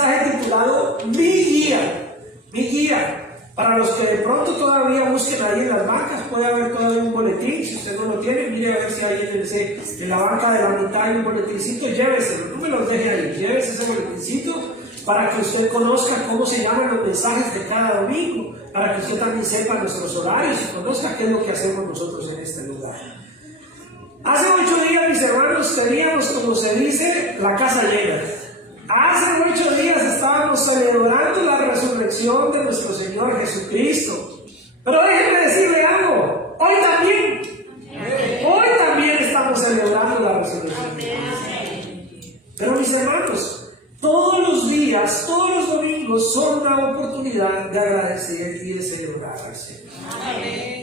mensaje titulado Mi Guía. Mi Guía. Para los que de pronto todavía busquen ahí en las bancas, puede haber todavía un boletín. Si usted no lo tiene, mire a ver si hay en la banca de la mitad hay un boletincito, lléveselo, no me los deje ahí, llévese ese boletincito para que usted conozca cómo se llaman los mensajes de cada domingo, para que usted también sepa nuestros horarios y conozca qué es lo que hacemos nosotros en este lugar. Hace 8 días, mis hermanos, teníamos, como se dice, la casa llena. Hace 8 días estábamos celebrando la resurrección de nuestro Señor Jesucristo. Pero déjenme decirle algo, hoy también estamos celebrando la resurrección. Pero mis hermanos, todos los días, todos los domingos son una oportunidad de agradecer y de celebrar al Señor.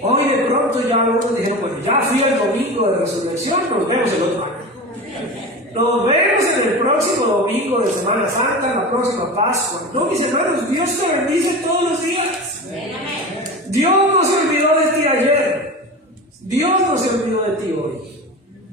Hoy de pronto ya algunos dijeron, bueno, ya fui el domingo de resurrección, nos vemos el otro año. Nos vemos en el próximo domingo de Semana Santa, en la próxima Pascua. No, mis hermanos, Dios te bendice todos los días. Dios no se olvidó de ti ayer. Dios no se olvidó de ti hoy.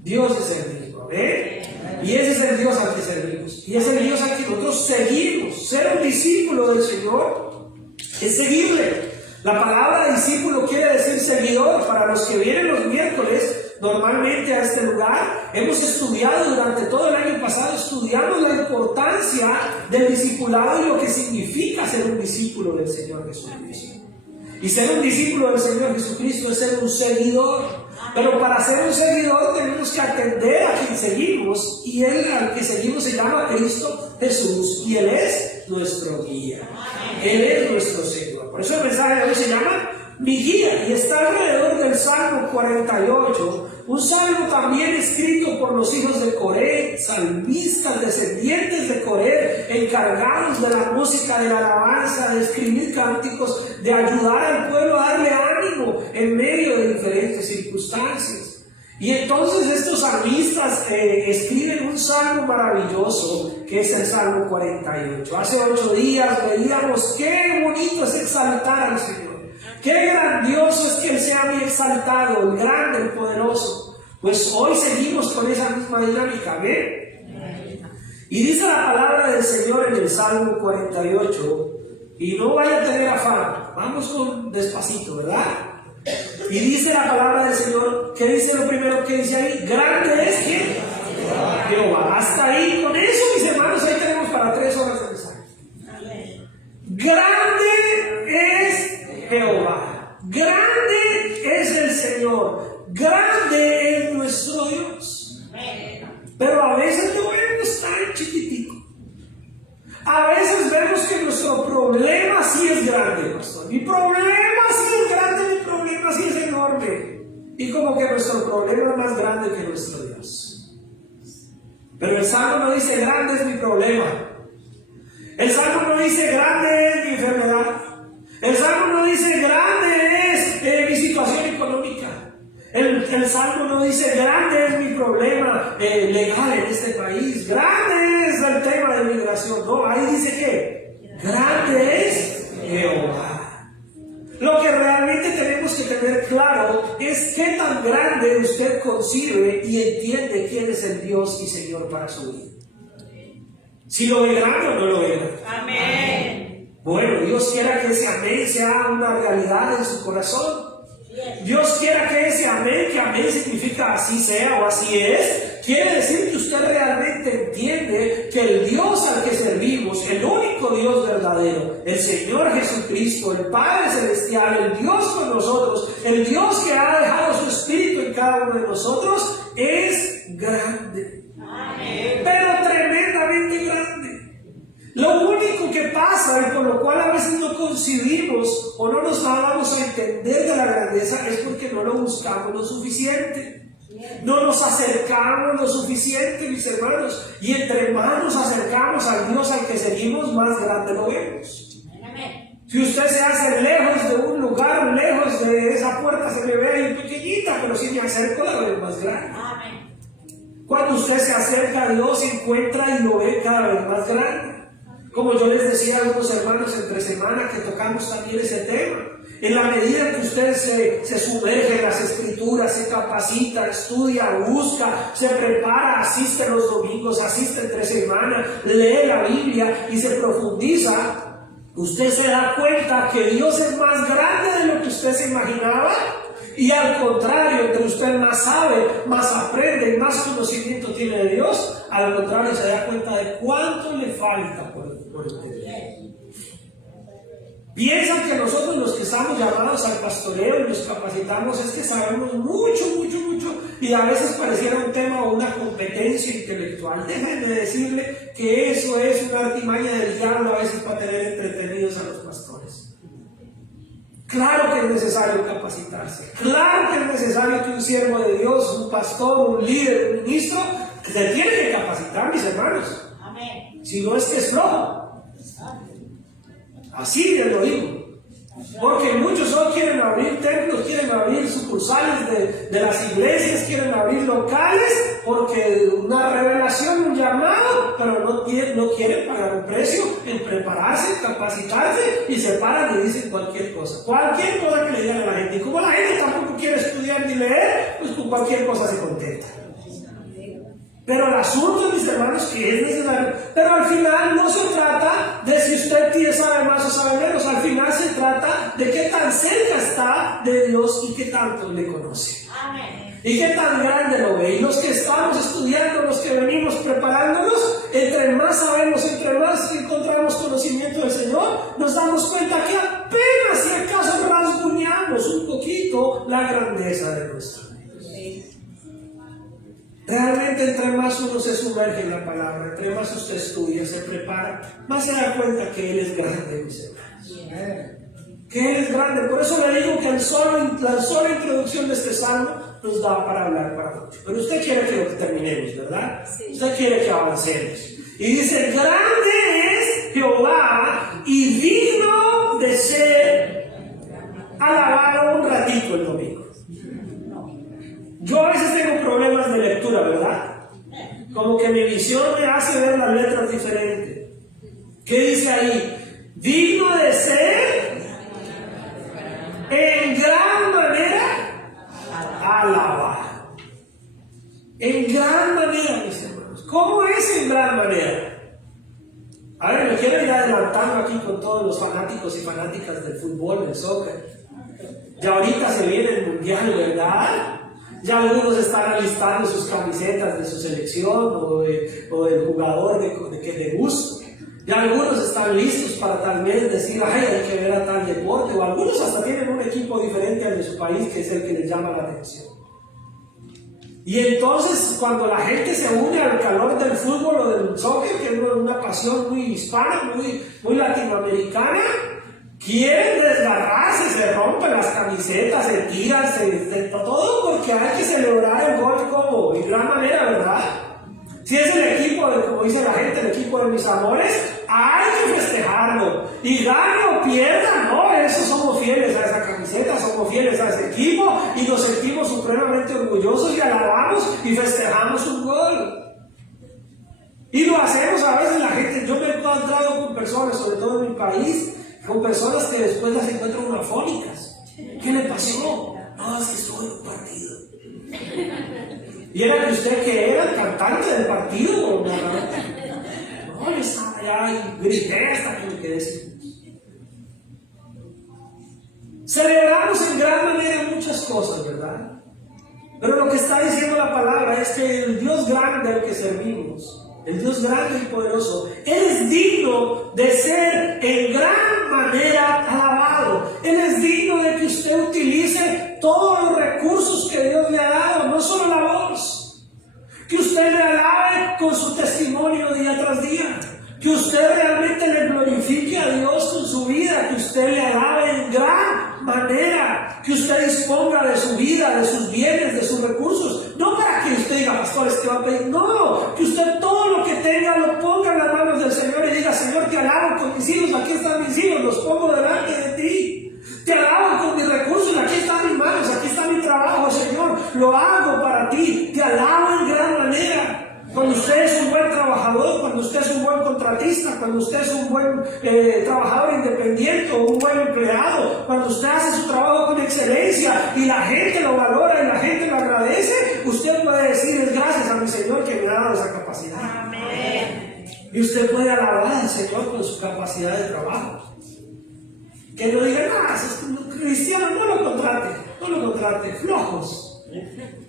Dios es el mismo, ¿amén? Y ese es el Dios al que servimos. Y es el Dios al que nosotros seguimos. Ser un discípulo del Señor es seguirle. La palabra discípulo quiere decir seguidor. Para los que vienen los miércoles normalmente a este lugar, hemos estudiado durante todo el año pasado, estudiamos la importancia del discipulado y lo que significa ser un discípulo del Señor Jesucristo. Y ser un discípulo del Señor Jesucristo es ser un seguidor. Pero para ser un seguidor tenemos que atender a quien seguimos, y Él al que seguimos se llama Cristo Jesús, y Él es nuestro guía. Él es nuestro Señor. Por eso el mensaje de hoy se llama Mi Guía, y está alrededor del Salmo 48, un salmo también escrito por los hijos de Coré, salmistas, descendientes de Coré, encargados de la música, de la alabanza, de escribir cánticos, de ayudar al pueblo a darle ánimo en medio de diferentes circunstancias. Y entonces estos salmistas escriben un salmo maravilloso, que es el Salmo 48. Hace 8 días veíamos qué bonito es exaltar al Señor. Qué grandioso es que Él sea bien exaltado, el grande, el poderoso. Pues hoy seguimos con esa misma dinámica, ¿ven? Y dice la palabra del Señor en el Salmo 48, y no vaya a tener afán, vamos con despacito, ¿verdad? Y dice la palabra del Señor, ¿qué dice lo primero que dice ahí? Grande es ¿quién? Jehová. Hasta ahí, con eso, mis hermanos, ahí tenemos para 3 horas de mensaje. Grande es Jehová, grande es el Señor, grande es nuestro Dios. Pero a veces lo vemos tan chiquitico. A veces vemos que nuestro problema sí es grande, pastor. Mi problema sí es grande, mi problema sí es enorme. Y como que nuestro problema es más grande que nuestro Dios. Pero el Salmo no dice grande es mi problema. El Salmo no dice grande es mi enfermedad. El Salmo no dice grande es mi situación económica. El Salmo no dice grande es mi problema legal en este país. Grande es el tema de migración. No, ahí dice que grande es Jehová. Lo que realmente tenemos que tener claro es qué tan grande usted concibe y entiende quién es el Dios y Señor para su vida. Si lo ve grande o no lo ve grande. Amén. Bueno, Dios quiera que ese amén sea una realidad en su corazón. Dios quiera que ese amén, que amén significa así sea o así es, quiere decir que usted realmente entiende que el Dios al que servimos, el único Dios verdadero, el Señor Jesucristo, el Padre Celestial, el Dios con nosotros, el Dios que ha dejado su Espíritu en cada uno de nosotros, es grande. Amén. Pero tremendamente grande. Lo único que pasa y por lo cual a veces no concibimos o no nos damos a entender de la grandeza es porque no lo buscamos lo suficiente. No nos acercamos lo suficiente, mis hermanos. Y entre más nos acercamos al Dios al que seguimos, más grande lo vemos. Si usted se hace lejos de un lugar, lejos de esa puerta, se le ve ahí pequeñita, pero si me acerco la veo más grande. Cuando usted se acerca a Dios, se encuentra y lo ve cada vez más grande. Como yo les decía a algunos hermanos entre semana que tocamos también ese tema. En la medida en que usted se sumerge en las escrituras, se capacita, estudia, busca, se prepara, asiste los domingos, asiste entre semana, lee la Biblia y se profundiza, usted se da cuenta que Dios es más grande de lo que usted se imaginaba. Y al contrario, entre usted más sabe, más aprende, más conocimiento tiene de Dios, al contrario se da cuenta de cuánto le falta por entender. Piensan que nosotros los que estamos llamados al pastoreo y nos capacitamos es que sabemos mucho, y a veces pareciera un tema o una competencia intelectual. Déjenme decirle que eso es una artimaña del diablo a veces para tener entretenidos a los pastores. Claro que es necesario capacitarse, claro que es necesario que un siervo de Dios, un pastor, un líder, un ministro, se tiene que capacitar, mis hermanos. Amén. Si no es que es flojo. Así les lo digo. Porque muchos hoy quieren abrir templos, quieren abrir sucursales de las iglesias, quieren abrir locales, porque una revelación, un llamado, pero no quieren pagar un precio en prepararse, capacitarse, y se paran y dicen cualquier cosa. Cualquier cosa que le digan a la gente. Y como la gente tampoco quiere estudiar ni leer, pues con cualquier cosa se contenta. Pero el asunto, mis hermanos, que es necesario. Pero al final no se trata de si usted sabe más o sabe menos. Al final se trata de qué tan cerca está de Dios y qué tanto le conoce. Amén. Y qué tan grande lo ve. Y los que estamos estudiando, los que venimos preparándonos, entre más sabemos, entre más encontramos conocimiento del Señor, nos damos cuenta que apenas si acaso rasguñamos un poquito la grandeza de nuestro Dios. Realmente entre más uno se sumerge en la palabra, entre más usted estudia, se prepara, más se da cuenta que Él es grande, mis hermanos. Que Él es grande. Por eso le digo que la sola introducción de este salmo nos da para hablar para mucho. Pero usted quiere que terminemos, ¿verdad? Sí. Usted quiere que avancemos. Y dice, grande es Jehová y digno de ser alabado. Un ratito el domingo. Yo a veces tengo problemas de lectura, ¿verdad? Como que mi visión me hace ver las letras diferentes. ¿Qué dice ahí? Digno de ser en gran manera alabado. En gran manera, mis hermanos. ¿Cómo es en gran manera? A ver, me quiero ir adelantando aquí con todos los fanáticos y fanáticas del fútbol, del soccer. Ya ahorita se viene el mundial, ¿verdad? Ya algunos están alistando sus camisetas de su selección o del jugador de gusto. Ya algunos están listos para tal vez decir, ay, hay que ver a tal deporte. O algunos hasta tienen un equipo diferente al de su país, que es el que les llama la atención. Y entonces, cuando la gente se une al calor del fútbol o del soccer, que es una pasión muy hispana, muy latinoamericana, quieren desgarrarse, se rompen las camisetas, se tiran, todo porque hay que celebrar el gol como en gran manera, ¿verdad? Si es el equipo, como dice la gente, el equipo de mis amores, hay que festejarlo. Y gane o pierda, no, eso somos fieles a esa camiseta, somos fieles a ese equipo y nos sentimos supremamente orgullosos y alabamos y festejamos un gol. Y lo hacemos a veces la gente. Yo me he encontrado con personas, sobre todo en mi país, con personas que después las encuentro afónicas. ¿Qué le pasó? No, es que estuve en un partido. ¿Y era que usted que era el cantante del partido? No, yo estaba allá y grité hasta que me quedé sin voz. Celebramos en gran manera muchas cosas, ¿verdad? Pero lo que está diciendo la palabra es que el Dios grande al que servimos, el Dios grande y poderoso, Él es digno de ser en gran manera alabado. Él es digno de que usted utilice todos los recursos que Dios le ha dado, no solo la voz. Que usted le alabe con su testimonio día tras día. Que usted realmente le glorifique a Dios con su vida. Que usted le alabe en gran manera. Que usted disponga de su vida, de sus bienes, de sus recursos. No para que usted diga, pastor, es que va a pedir. No, que usted todo lo que tenga lo ponga en las manos del Señor y diga, Señor, te alabo con mis hijos. Aquí están mis hijos, los pongo delante de ti. Te alabo con mis recursos, aquí están mis manos, aquí está mi trabajo, Señor. Lo hago para ti. Te alabo en gran manera. Cuando usted es un buen trabajador, cuando usted es un buen contratista, cuando usted es un buen trabajador independiente o un buen empleado, cuando usted hace su trabajo con excelencia y la gente lo valora y la gente lo agradece, usted puede decir: es gracias a mi Señor que me ha dado esa capacidad. Amén. Y usted puede alabar al Señor con su capacidad de trabajo. Que no digan: cristiano, no lo contrate, flojos.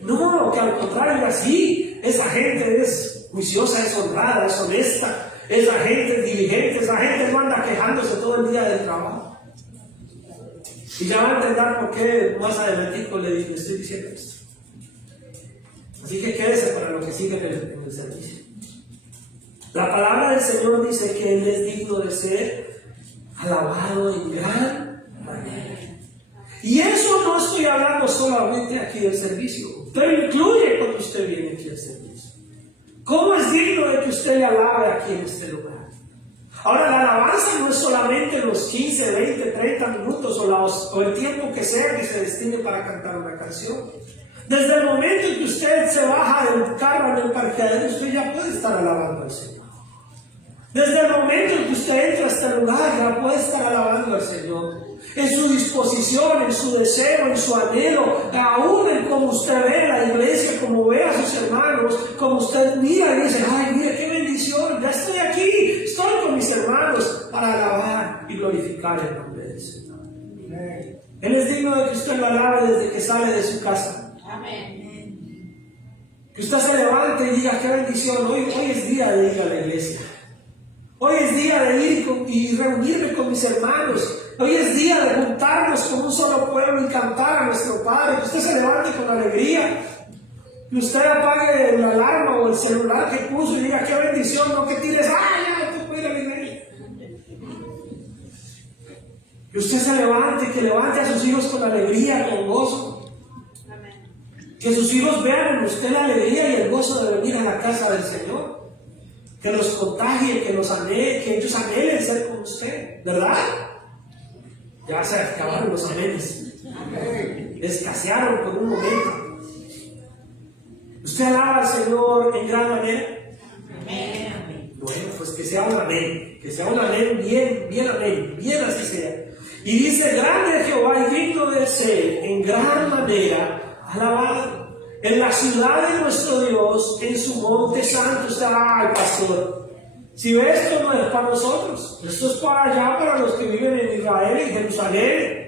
No, que al contrario, así, esa gente es juiciosa, es honrada, es honesta, esa gente es diligente, esa gente no anda quejándose todo el día del trabajo. Y ya va a entender por qué más adelante le estoy diciendo esto. Así que quédese para lo que sigue en el servicio. La palabra del Señor dice que Él es digno de ser alabado en gran manera. Y eso no estoy hablando solamente aquí del servicio, pero incluye cuando usted viene aquí al servicio. ¿Cómo es digno de que usted le alabe aquí en este lugar? Ahora, la alabanza no es solamente los 15, 20, 30 minutos o el tiempo que sea que se destine para cantar una canción. Desde el momento en que usted se baja del carro en el parqueadero, usted ya puede estar alabando al Señor. Desde el momento en que usted entra a este lugar, ya puede estar alabando al Señor. En su disposición, en su deseo, en su anhelo, aún en cómo usted ve la iglesia, como ve a sus hermanos, como usted mira y dice: ay, mira qué bendición, ya estoy aquí, estoy con mis hermanos para alabar y glorificar el nombre del Señor. Amén. Él es digno de que usted lo alabe desde que sale de su casa. Amén. Que usted se levante y diga: qué bendición, hoy es día de ir a la iglesia. Hoy es día de ir y reunirme con mis hermanos. Hoy es día de juntarnos como un solo pueblo y cantar a nuestro Padre. Que usted se levante con alegría. Que usted apague la alarma o el celular que puso y diga: qué bendición, no que tires: ¡ay, ya, tú puedes ir a la iglesia! Que usted se levante, que levante a sus hijos con alegría, con gozo. Que sus hijos vean en usted la alegría y el gozo de venir a la casa del Señor. Que los contagie, que ellos anhelen ser como usted, ¿verdad? Ya se acabaron los amenes. Escasearon por un momento. ¿Usted alaba al Señor en gran manera? Amén. Bueno, pues que sea un amén. Que sea un amén, bien amén. Bien así sea. Y dice: grande Jehová y digno de ser en gran manera alabado. En la ciudad de nuestro Dios, en su monte santo. Usted: ay, pastor, si ve, esto no es para nosotros, esto es para allá, para los que viven en Israel, en Jerusalén.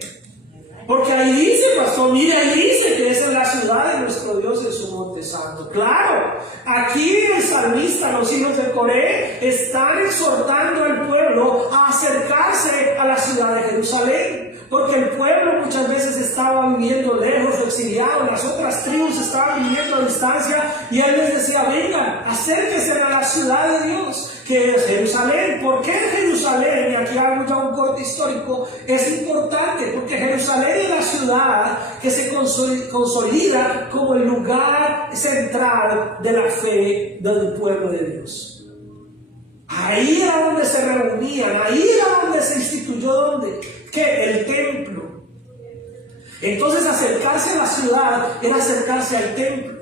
Porque ahí dice, pastor, mire, ahí dice que esa es la ciudad de nuestro Dios, en su monte santo. Claro, aquí el salmista, los hijos de Coré, están exhortando al pueblo a acercarse a la ciudad de Jerusalén. Porque el pueblo muchas veces estaba viviendo lejos o exiliado, las otras tribus estaban viviendo a distancia, y él les decía: vengan, acérquense a la ciudad de Dios, que es Jerusalén. ¿Por qué Jerusalén? Y aquí hago ya un corte histórico. Es importante porque Jerusalén es la ciudad que se consolida como el lugar central de la fe del pueblo de Dios. Ahí era donde se reunían, ahí era donde se instituyó, ¿dónde? ¿Qué? El templo. Entonces, acercarse a la ciudad era acercarse al templo.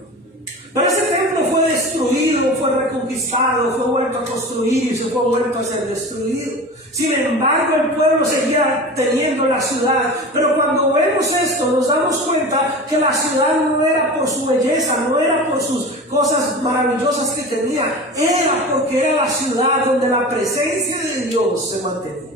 Pero ese templo fue destruido, fue reconquistado, fue vuelto a construir y se fue vuelto a ser destruido. Sin embargo, el pueblo seguía teniendo la ciudad. Pero cuando vemos esto, nos damos cuenta que la ciudad no era por su belleza, no era por sus cosas maravillosas que tenía, era porque era la ciudad donde la presencia de Dios se mantenía.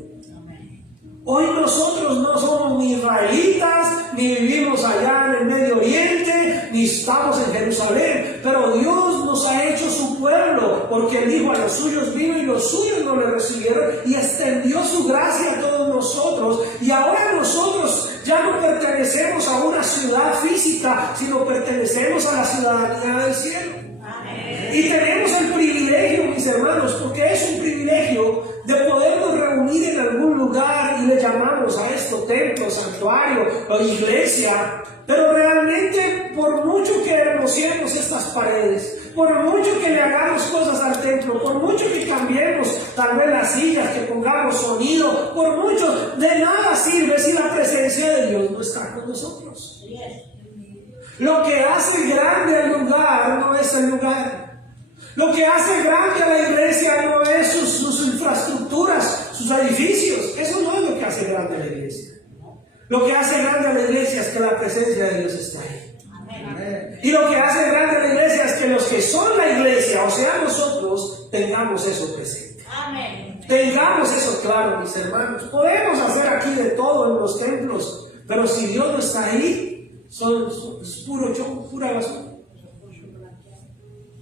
Hoy nosotros no somos ni israelitas, ni vivimos allá en el Medio Oriente, ni estamos en Jerusalén, pero Dios nos ha hecho su pueblo, porque Él dijo: a los suyos vino y los suyos no le recibieron, y extendió su gracia a todos nosotros. Y ahora nosotros ya no pertenecemos a una ciudad física, sino pertenecemos a la ciudadanía del cielo. Y tenemos el privilegio, mis hermanos, porque es un privilegio de podernos reunir en algún lugar, y le llamamos a esto templo, santuario o iglesia. Pero realmente, por mucho que hermosemos estas paredes, por mucho que le hagamos cosas al templo, por mucho que cambiemos tal vez las sillas, que pongamos sonido, por mucho, de nada sirve si la presencia de Dios no está con nosotros. Lo que hace grande el lugar no es el lugar. Lo que hace grande a la iglesia no Lo que hace grande a la iglesia es que la presencia de Dios está ahí. Y lo que hace grande a la iglesia es que los que son la iglesia, o sea nosotros, tengamos eso presente. Tengamos eso claro, mis hermanos. Podemos hacer aquí de todo en los templos, pero si Dios no está ahí, es puro choco, pura basura.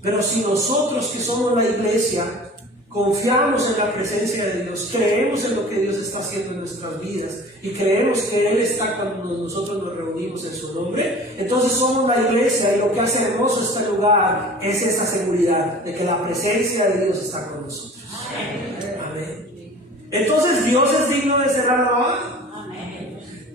Pero si nosotros que somos la iglesia confiamos en la presencia de Dios, creemos en lo que Dios está haciendo en nuestras vidas y creemos que Él está cuando nosotros nos reunimos en su nombre, entonces somos la iglesia, y lo que hace hermoso este lugar es esa seguridad de que la presencia de Dios está con nosotros. Amén. Entonces Dios es digno de ser alabado.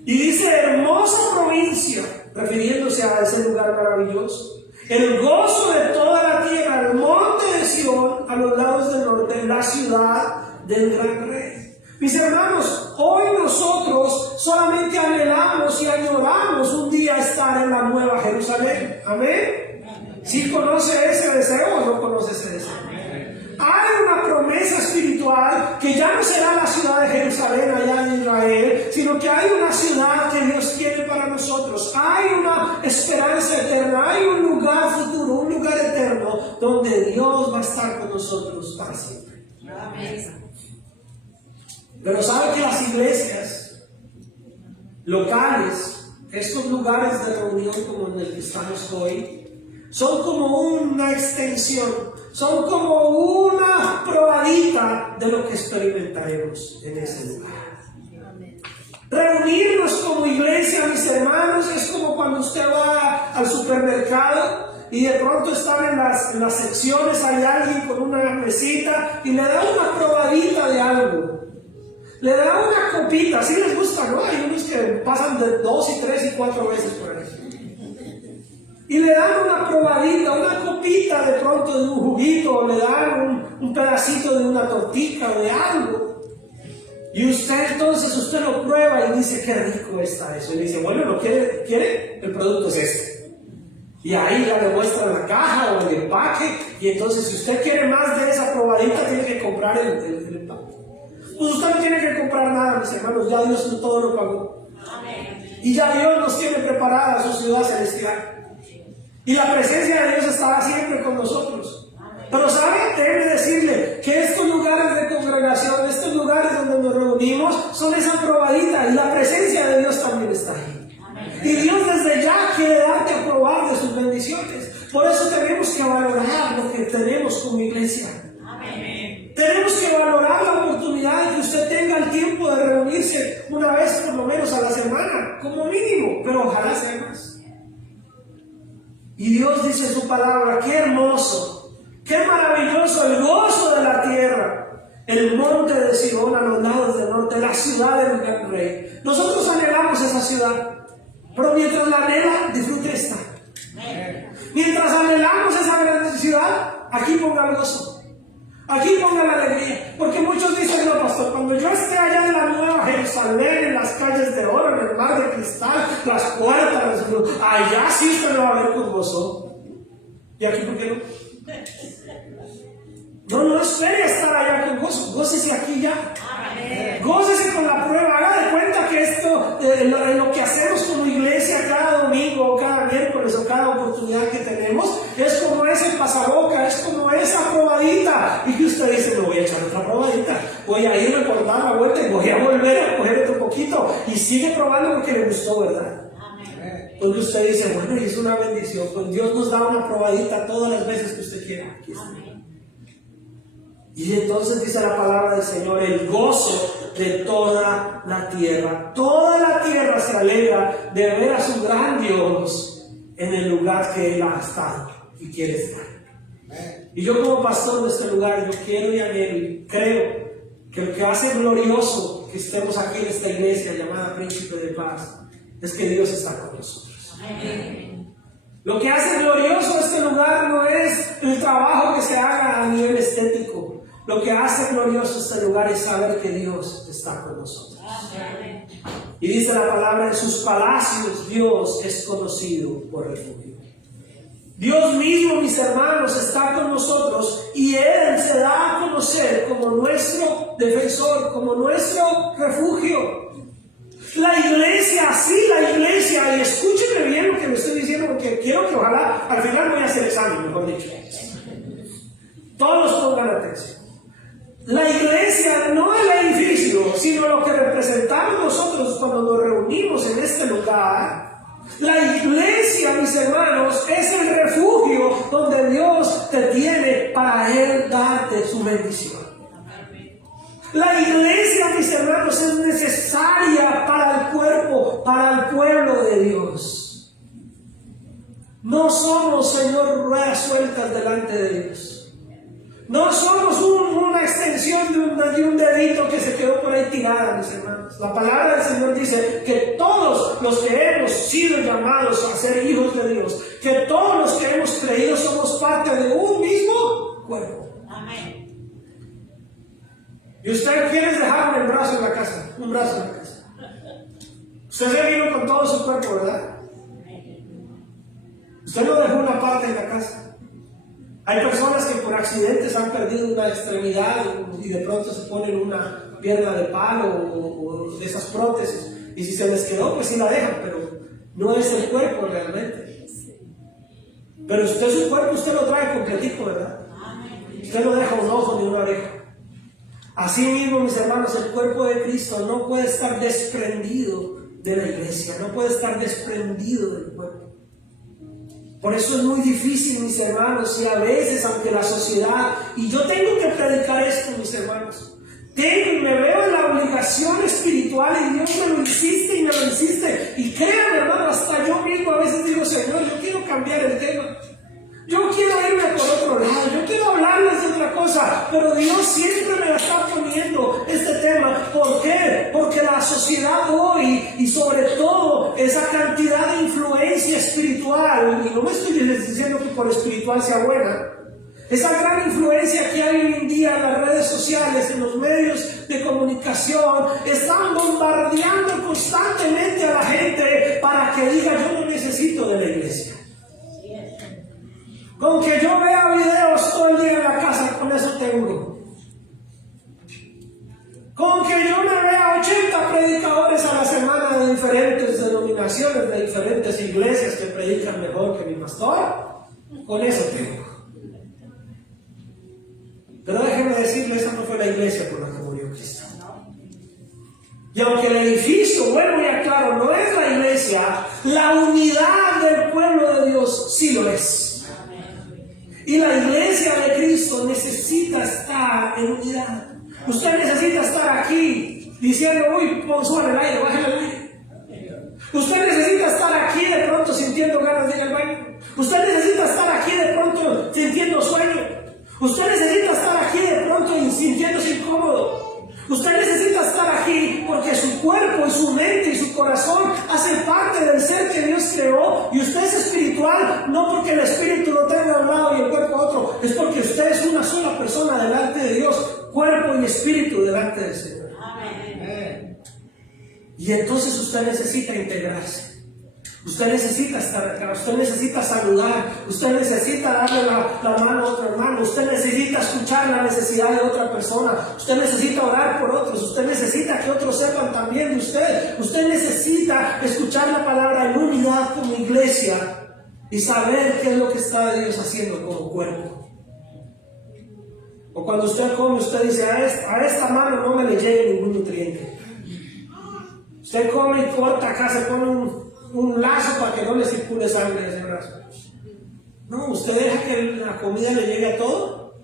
Y dice hermosa provincia, refiriéndose a ese lugar maravilloso. El gozo de toda la tierra, el monte de Sión, a los lados del norte, la ciudad del gran rey. Mis hermanos, hoy nosotros solamente anhelamos y añoramos un día estar en la nueva Jerusalén. Amén. ¿Sí conoce ese deseo o no conoce ese deseo? Hay una promesa espiritual que ya no será la ciudad de Jerusalén allá en Israel, sino que hay una ciudad que Dios tiene para nosotros. Hay una esperanza eterna, hay un lugar futuro, un lugar eterno donde Dios va a estar con nosotros para siempre. Pero sabe que las iglesias locales, estos lugares de reunión como en el que estamos hoy, son como una extensión, son como una probadita de lo que experimentaremos en ese lugar. Reunirnos como iglesia, mis hermanos, es como cuando usted va al supermercado y de pronto están en las secciones, hay alguien con una mesita y le da una probadita de algo. Le da una copita, así les gusta, ¿no? Hay unos que pasan de 2 y 3 y 4 veces por ahí. Y le dan una probadita, una copita de pronto de un juguito, le dan un pedacito de una tortita o de algo. Y usted lo prueba y dice, qué rico está eso. Y le dice, bueno, ¿lo quiere? El producto es este. Y ahí ya le muestran la caja o el empaque. Y entonces, si usted quiere más de esa probadita, tiene que comprar el empaque. Pues usted no tiene que comprar nada, mis hermanos, ya Dios todo lo pagó. Y ya Dios nos tiene preparada su ciudad celestial. Y la presencia de Dios estará siempre con nosotros. Pero ¿saben? Debe decirle que estos lugares de congregación, estos lugares donde nos reunimos, son esa probadita, y la presencia de Dios también está ahí. Y Dios desde ya quiere darte a probar de sus bendiciones. Por eso tenemos que valorar lo que tenemos como iglesia. Tenemos que valorar la oportunidad de que usted tenga el tiempo de reunirse una vez por lo menos a la semana, como mínimo, pero ojalá sea más. Y Dios dice en su palabra, qué hermoso, qué maravilloso el gozo de la tierra, el monte de Sión a los lados del norte, la ciudad del gran rey. Nosotros anhelamos esa ciudad, pero mientras la anhela, disfrute esta. Mientras anhelamos esa gran ciudad, aquí ponga el gozo. Aquí ponga la alegría, porque muchos dicen, no, pastor, cuando yo esté allá en la nueva Jerusalén, en las calles de oro, en el mar de cristal, las puertas, allá sí usted lo va a ver con gozo. ¿Y aquí por qué no? No espere estar allá con gozo, gócese aquí ya. Gócese con la prueba, haga de cuenta que esto, lo que hacemos como iglesia cada domingo, o cada miércoles, o cada oportunidad que tenemos, es como ese pasaboca, es como esa probadita. Y que usted dice, me voy a echar otra probadita, voy a ir a recordar la vuelta y voy a volver a coger otro poquito. Y sigue probando porque le gustó, ¿verdad? Porque usted dice, bueno, y es una bendición, pues Dios nos da una probadita todas las veces que usted quiera. Aquí está. Y entonces dice la palabra del Señor, el gozo de toda la tierra. Toda la tierra se alegra de ver a su gran Dios en el lugar que Él ha estado y quiere estar. Y yo como pastor de este lugar, yo quiero y anhelo y creo que lo que hace glorioso que estemos aquí en esta iglesia llamada Príncipe de Paz es que Dios está con nosotros. Lo que hace glorioso este lugar no es el trabajo que se haga a nivel estético. Lo que hace glorioso este lugar es saber que Dios está con nosotros. Y dice la palabra, en sus palacios Dios es conocido por refugio. Dios mismo, mis hermanos, está con nosotros y Él se da a conocer como nuestro defensor, como nuestro refugio. La iglesia, y escúchenme bien lo que le estoy diciendo, porque quiero que ojalá al final voy a hacer examen, mejor dicho. Todos pongan atención. La iglesia no es el edificio, sino lo que representamos nosotros cuando nos reunimos en este lugar. La iglesia, mis hermanos, es el refugio donde Dios te tiene para Él darte su bendición. La iglesia, mis hermanos, es necesaria para el cuerpo, para el pueblo de Dios. No somos, Señor, ruedas sueltas delante de Dios. No somos una extensión de un dedito que se quedó por ahí tirada, mis hermanos. La palabra del Señor dice que todos los que hemos sido llamados a ser hijos de Dios, que todos los que hemos creído somos parte de un mismo cuerpo. Amén. Y usted quiere dejar un brazo en la casa, un brazo en la casa. Usted se vino con todo su cuerpo, ¿verdad? Usted no dejó una parte en la casa. Hay personas que por accidentes han perdido una extremidad y de pronto se ponen una pierna de palo o de esas prótesis, y si se les quedó pues sí la dejan, pero no es el cuerpo realmente. Pero usted, su cuerpo, usted lo trae completico, ¿verdad? Usted no deja un ojo ni una oreja. Así mismo, mis hermanos, el cuerpo de Cristo no puede estar desprendido de la iglesia, no puede estar desprendido del cuerpo. Por eso es muy difícil, mis hermanos, y a veces, aunque la sociedad, y yo tengo que predicar esto, mis hermanos, me veo en la obligación espiritual, y Dios me lo insiste y me lo insiste, y créanme, hermano, hasta yo mismo a veces digo, Señor, yo quiero cambiar el tema, yo quiero irme por otro lado, yo quiero hablarles de otra cosa, pero Dios siempre me la está poniendo este tema. ¿Por qué? Porque la sociedad hoy, y sobre todo esa cantidad de influencia espiritual, y no me estoy diciendo que por espiritual sea buena, esa gran influencia que hay hoy en día en las redes sociales, en los medios de comunicación, están bombardeando constantemente a la gente para que diga, yo no necesito de la iglesia. Con que yo vea videos todo el día en la casa, con eso tengo. Con que yo me vea 80 predicadores a la semana de diferentes denominaciones, de diferentes iglesias que predican mejor que mi pastor, con eso tengo. Pero déjenme decirle, esa no fue la iglesia por la que murió Cristo. Y aunque el edificio, vuelvo y aclaro, no es la iglesia, la unidad del pueblo de Dios sí lo es. Y la iglesia de Cristo necesita estar en unidad. Usted necesita estar aquí diciendo, uy, suave el aire, bájale el aire. Usted necesita estar aquí de pronto sintiendo ganas de ir al baño. Usted necesita estar aquí de pronto sintiendo sueño. Usted necesita estar aquí de pronto sintiéndose incómodo. Usted necesita estar aquí porque su cuerpo y su mente y su corazón hacen parte del ser que Dios creó, y usted es espiritual, no porque el espíritu lo tenga a un lado y el cuerpo a otro, es porque usted es una sola persona delante de Dios, cuerpo y espíritu delante del Señor. Amén. Y entonces usted necesita integrarse. Usted necesita estar acá, usted necesita saludar, usted necesita darle la mano a otro hermano, usted necesita escuchar la necesidad de otra persona, usted necesita orar por otros, usted necesita que otros sepan también de usted, usted necesita escuchar la palabra en unidad como iglesia y saber qué es lo que está Dios haciendo como cuerpo. O cuando usted come, usted dice, a esta mano no me le llegue ningún nutriente. Usted come y corta acá, se pone un lazo para que no le circule sangre de ese brazo. No, usted deja que la comida le llegue a todo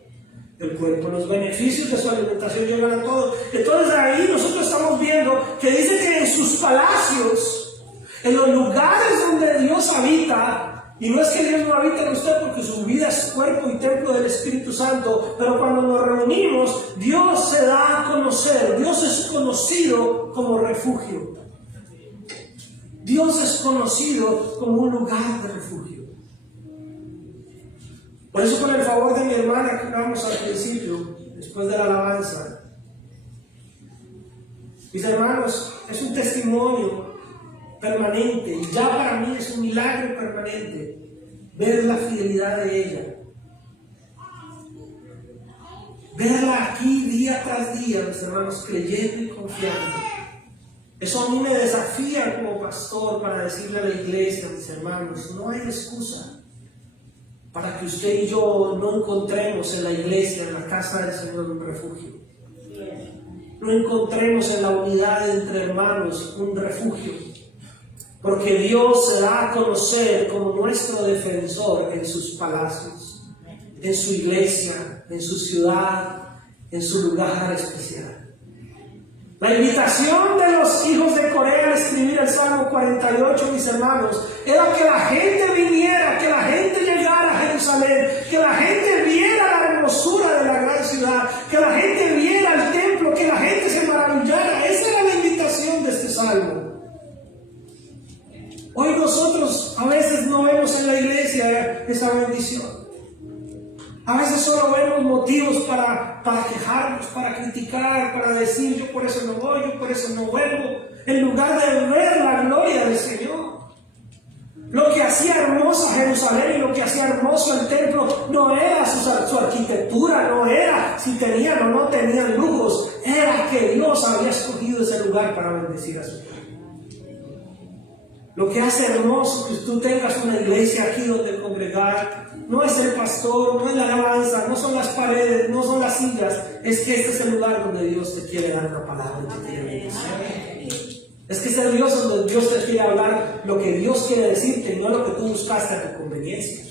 el cuerpo, los beneficios de su alimentación llegan a todo. Entonces ahí nosotros estamos viendo que dice que en sus palacios, en los lugares donde Dios habita, y no es que Dios no habita en usted porque su vida es cuerpo y templo del Espíritu Santo, pero cuando nos reunimos, Dios se da a conocer, Dios es conocido como refugio. Dios es conocido como un lugar de refugio. Por eso, con el favor de mi hermana que hablamos al principio, después de la alabanza, mis hermanos, es un testimonio permanente, y ya para mí es un milagro permanente ver la fidelidad de ella, verla aquí día tras día, mis hermanos, creyendo y confiando. Eso a mí me desafía como pastor para decirle a la iglesia, mis hermanos, no hay excusa para que usted y yo no encontremos en la iglesia, en la casa del Señor, un refugio. No encontremos en la unidad entre hermanos un refugio. Porque Dios se da a conocer como nuestro defensor en sus palacios, en su iglesia, en su ciudad, en su lugar especial. La invitación de los hijos de Corea al escribir el Salmo 48, mis hermanos, era que la gente viniera, que la gente llegara a Jerusalén, que la gente viera la hermosura de la gran ciudad, que la gente viera el templo, que la gente se maravillara. Esa era la invitación de este Salmo. Hoy nosotros a veces no vemos en la iglesia esa bendición. A veces solo vemos motivos para quejarnos, para criticar, para decir yo por eso no voy, yo por eso no vuelvo, en lugar de ver la gloria del Señor. Lo que hacía hermosa Jerusalén y lo que hacía hermoso el templo no era su arquitectura, no era si tenían o no tenían lujos, era que Dios había escogido ese lugar para bendecir a su pueblo. Lo que hace hermoso que tú tengas una iglesia aquí donde congregar no es el pastor, no es la alabanza, no son las paredes, no son las sillas, es que este es el lugar donde Dios te quiere dar una palabra y te quiere bendecir. Es que es el Dios donde Dios te quiere hablar lo que Dios quiere decirte, no lo que tú buscaste a tu conveniencia.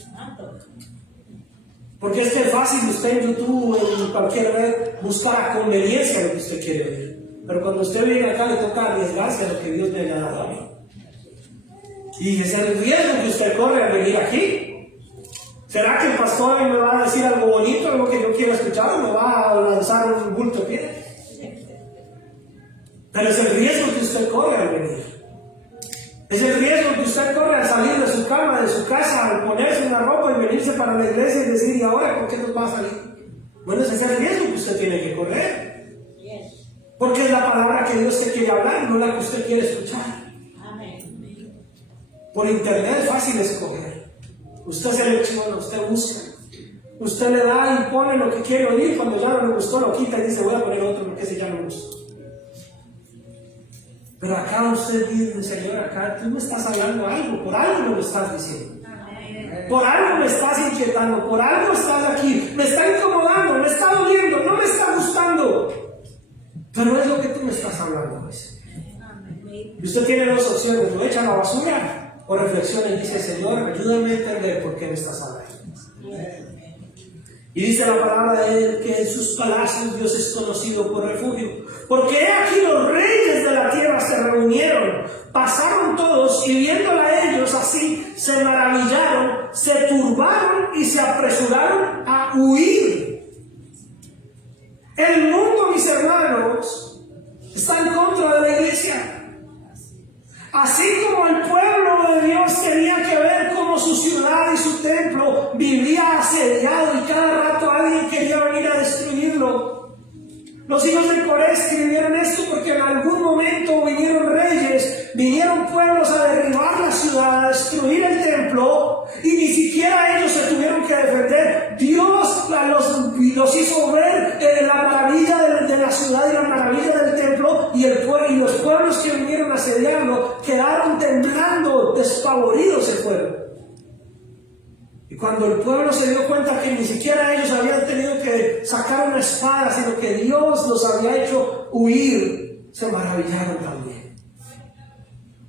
Porque es que es fácil usted en YouTube o en cualquier red buscar a conveniencia lo que usted quiere ver. Pero cuando usted viene acá le toca arriesgarse a lo que Dios le ha dado a mí. Y ese es el riesgo que usted corre al venir aquí. ¿Será que el pastor me va a decir algo bonito, algo que yo quiero escuchar, o me va a lanzar un bulto de piedra? Pero es el riesgo que usted corre al venir. Es el riesgo que usted corre al salir de su cama, de su casa, al ponerse una ropa y venirse para la iglesia y decir, ¿y ahora por qué nos va a salir? Bueno, ese es el riesgo que usted tiene que correr. Porque es la palabra que Dios te quiere hablar, no la que usted quiere escuchar. Por internet es fácil escoger. Usted selecciona, usted busca. Usted le da y pone lo que quiere oír. Cuando ya no le gustó, lo quita y dice, voy a poner otro porque ese ya no me gustó. Pero acá usted dice, Señor, acá tú me estás hablando algo, por algo me lo estás diciendo. Por algo me estás inquietando, por algo estás aquí. Me está incomodando, me está doliendo, no me está gustando. Pero es lo que tú me estás hablando, pues. Y usted tiene dos opciones, lo echa a la basura o reflexiona y dice, Señor, ayúdame a entender por qué me estás hablando. Y dice la palabra de él que en sus palacios Dios es conocido por refugio. Porque he aquí los reyes de la tierra se reunieron, pasaron todos y viéndola a ellos así, se maravillaron, se turbaron y se apresuraron a huir. El mundo, mis hermanos, está en contra de la iglesia. Así como el pueblo de Dios tenía que ver cómo su ciudad y su templo vivía asediado y cada rato alguien quería venir a destruirlo. Los hijos de Coré escribieron esto porque en algún momento vinieron reyes, vinieron pueblos a derribar la ciudad, a destruir el templo y ni siquiera ellos se tuvieron que defender. Dios los hizo ver la maravilla de la ciudad y la maravilla del templo y los pueblos que vinieron a asediarlo quedaron temblando, despavoridos el pueblo. Y cuando el pueblo se dio cuenta que ni siquiera ellos habían tenido que sacar una espada, sino que Dios los había hecho huir, se maravillaron también.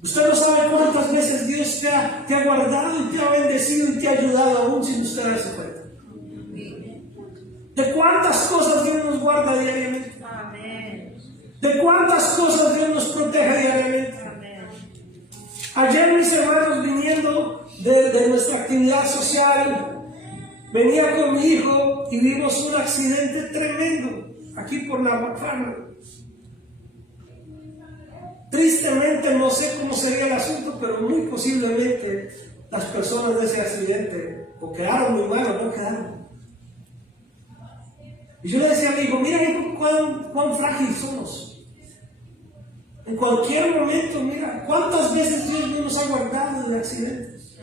Usted no sabe cuántas veces Dios te ha guardado y te ha bendecido y te ha ayudado aún sin usted darse cuenta. De cuántas cosas Dios nos guarda diariamente. De cuántas cosas Dios nos protege diariamente. Ayer, mis hermanos, viniendo de nuestra actividad social, venía con mi hijo y vimos un accidente tremendo aquí por la Bacana. Tristemente, no sé cómo sería el asunto, pero muy posiblemente las personas de ese accidente o quedaron muy mal o no quedaron. Y yo le decía a mi hijo, mira hijo, cuán frágil somos. En cualquier momento, mira, ¿cuántas veces Dios no nos ha guardado de accidentes?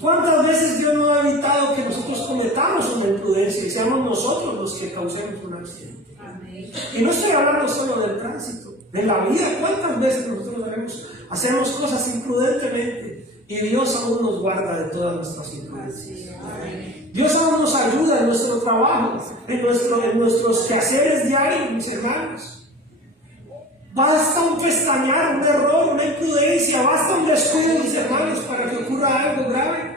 ¿Cuántas veces Dios no ha evitado que nosotros cometamos una imprudencia y seamos nosotros los que causemos un accidente? Y no estoy hablando solo del tránsito. En la vida, ¿cuántas veces nosotros hacemos cosas imprudentemente y Dios aún nos guarda de todas nuestras imprudencias? Dios aún nos ayuda en nuestro trabajo, en nuestros quehaceres diarios, mis hermanos. Basta un pestañear, un error, una imprudencia, basta un descuido, mis hermanos, para que ocurra algo grave.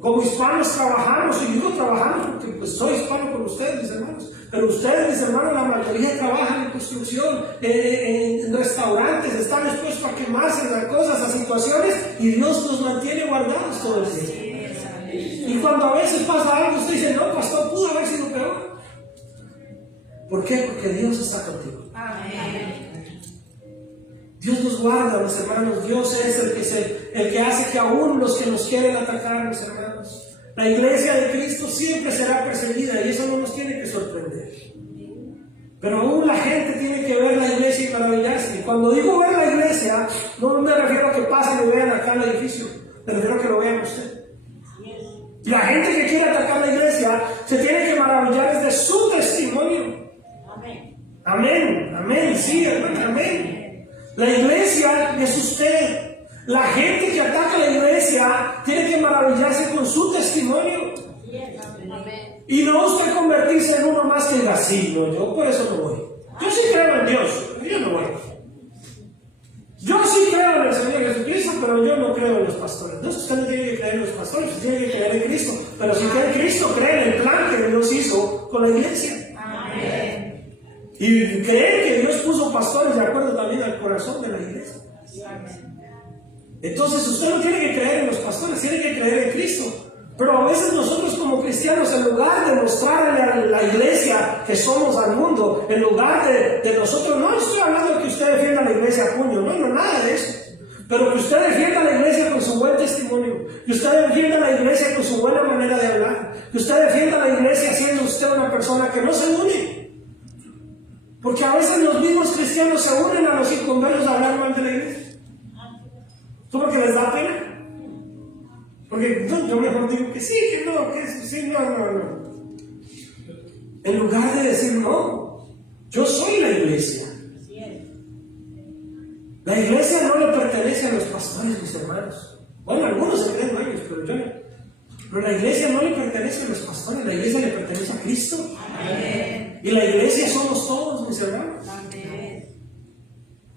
Como hispanos trabajamos, y digo trabajamos porque pues, soy hispano con ustedes, mis hermanos. Pero ustedes, mis hermanos, la mayoría trabajan en construcción, en restaurantes, están expuestos a quemarse, a cosas, a situaciones, y Dios nos mantiene guardados todo el día. Y cuando a veces pasa algo, usted dice, no, pastor, pudo haber sido peor. ¿Por qué? Porque Dios está contigo. Amén. Dios nos guarda, mis hermanos. Dios es el que hace que aún los que nos quieren atacar, mis hermanos. La iglesia de Cristo siempre será perseguida y eso no nos tiene que sorprender. Pero aún la gente tiene que ver la iglesia y maravillarse. Y cuando digo ver la iglesia, no me refiero a que pasen y vean acá el edificio, me refiero a que lo vean usted. Y la gente que quiere atacar la iglesia se tiene que maravillar de su testimonio. Amén, amén, sí, hermano, amén. La iglesia es usted. La gente que ataca la iglesia tiene que maravillarse con su testimonio. Y no usted convertirse en uno más que el vacío. Yo por eso no voy. Yo sí creo en Dios, pero yo no voy. Yo sí creo en el Señor Jesucristo, pero yo no creo en los pastores. No, usted no tiene que creer en los pastores, usted tiene que creer en Cristo. Pero si cree en Cristo, cree en el plan que Dios hizo con la iglesia. Amén. Y cree que Dios puso pastores de acuerdo también al corazón de la iglesia. Entonces usted no tiene que creer en los pastores, tiene que creer en Cristo. Pero a veces nosotros como cristianos, en lugar de mostrarle a la iglesia que somos al mundo, en lugar de nosotros, no estoy hablando de que usted defienda a la iglesia a puño, no, nada de eso. Pero que usted defienda a la iglesia con su buen testimonio, que usted defienda a la iglesia con su buena manera de hablar, que usted defienda a la iglesia siendo usted una persona que no se une. Porque a veces los mismos cristianos se unen a los inconversos a hablar mal de la iglesia. ¿Tú porque les da pena? Porque no, yo mejor digo que sí, que no, que sí, no. En lugar de decir no, yo soy la iglesia. La iglesia no le pertenece a los pastores, mis hermanos. Bueno, algunos se creen dueños, pero yo no. Pero la iglesia no le pertenece a los pastores, la iglesia le pertenece a Cristo. Amén. Y la iglesia somos todos, mis hermanos. Amén.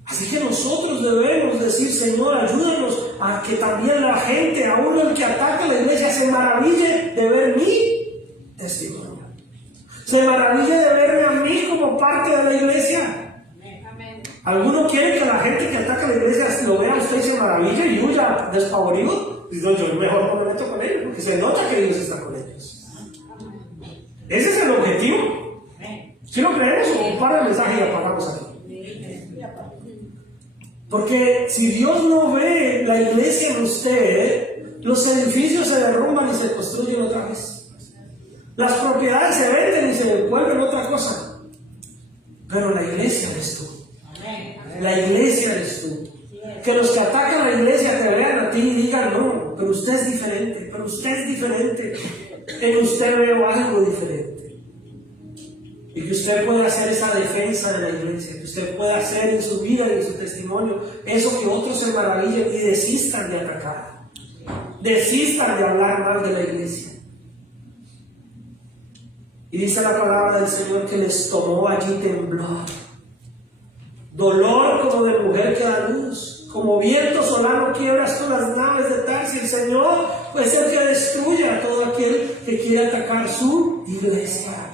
Así que nosotros debemos decir, Señor, ayúdanos a que también la gente, aún el que ataca a la iglesia, se maraville de ver mi testimonio. Se maraville de verme a mí como parte de la iglesia. Amén. ¿Alguno quiere que la gente que ataca a la iglesia lo vea a usted y se maraville y huya despavorido? Digo, yo mejor no me meto con ellos, porque se nota que Dios está con ellos. Ese es el objetivo. Si lo creemos, o para el mensaje y apagamos aquí. Porque si Dios no ve la iglesia en usted, los edificios se derrumban y se construyen otra vez. Las propiedades se venden y se vuelven otra cosa. Pero la iglesia eres tú. La iglesia eres tú. Que los que atacan a la iglesia te vean a ti y digan, no, pero usted es diferente, pero usted es diferente. En usted veo algo diferente. Y que usted pueda hacer esa defensa de la iglesia, que usted pueda hacer en su vida y en su testimonio eso que otros se maravillen y desistan de atacar, desistan de hablar mal de la iglesia. Y dice la palabra del Señor que les tomó allí temblor, dolor como de mujer que da luz, como viento solano quiebras tú las naves de Tarsis. El Señor es el que destruye a todo aquel que quiere atacar su iglesia.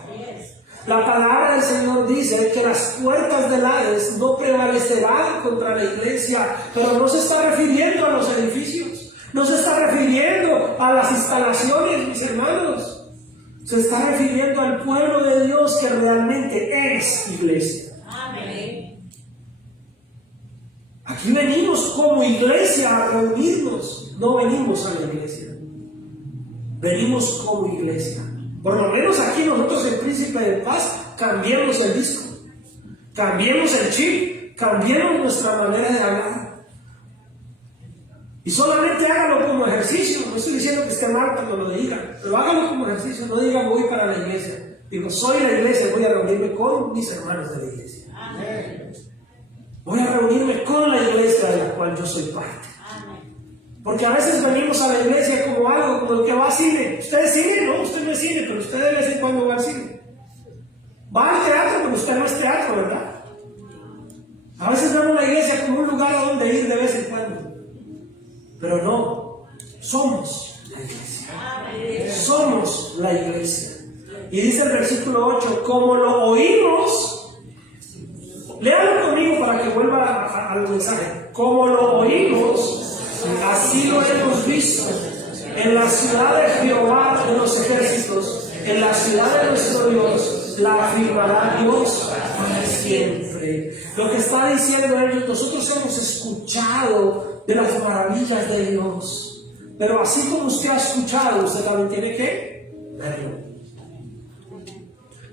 La palabra del Señor dice que las puertas del Hades no prevalecerán contra la iglesia, pero no se está refiriendo a los edificios, no se está refiriendo a las instalaciones, mis hermanos, se está refiriendo al pueblo de Dios que realmente es iglesia. Amén. Aquí venimos como iglesia a reunirnos, no venimos a la iglesia, venimos como iglesia. Por lo menos aquí nosotros en Príncipe de Paz cambiemos el disco, cambiemos el chip, cambiemos nuestra manera de hablar. Y solamente hágalo como ejercicio. No estoy diciendo que esté mal cuando lo diga, pero hágalo como ejercicio. No diga voy para la iglesia. Digo, soy la iglesia, voy a reunirme con mis hermanos de la iglesia. Voy a reunirme con la iglesia de la cual yo soy parte. Porque a veces venimos a la iglesia como algo, como el que va al cine. Usted es cine, no, usted no es cine, pero usted de vez en cuando va al cine. Va al teatro, pero usted no es teatro, ¿verdad? A veces vemos la iglesia como un lugar a donde ir de vez en cuando. Pero no, somos la iglesia. Somos la iglesia. Y dice el versículo 8, como lo oímos, léalo conmigo para que vuelva al mensaje. Como lo oímos, así lo hemos visto en la ciudad de Jehová de los ejércitos, en la ciudad de nuestro Dios, la afirmará Dios para siempre. Lo que está diciendo ellos, nosotros hemos escuchado de las maravillas de Dios, pero así como usted ha escuchado, usted también tiene que verlo.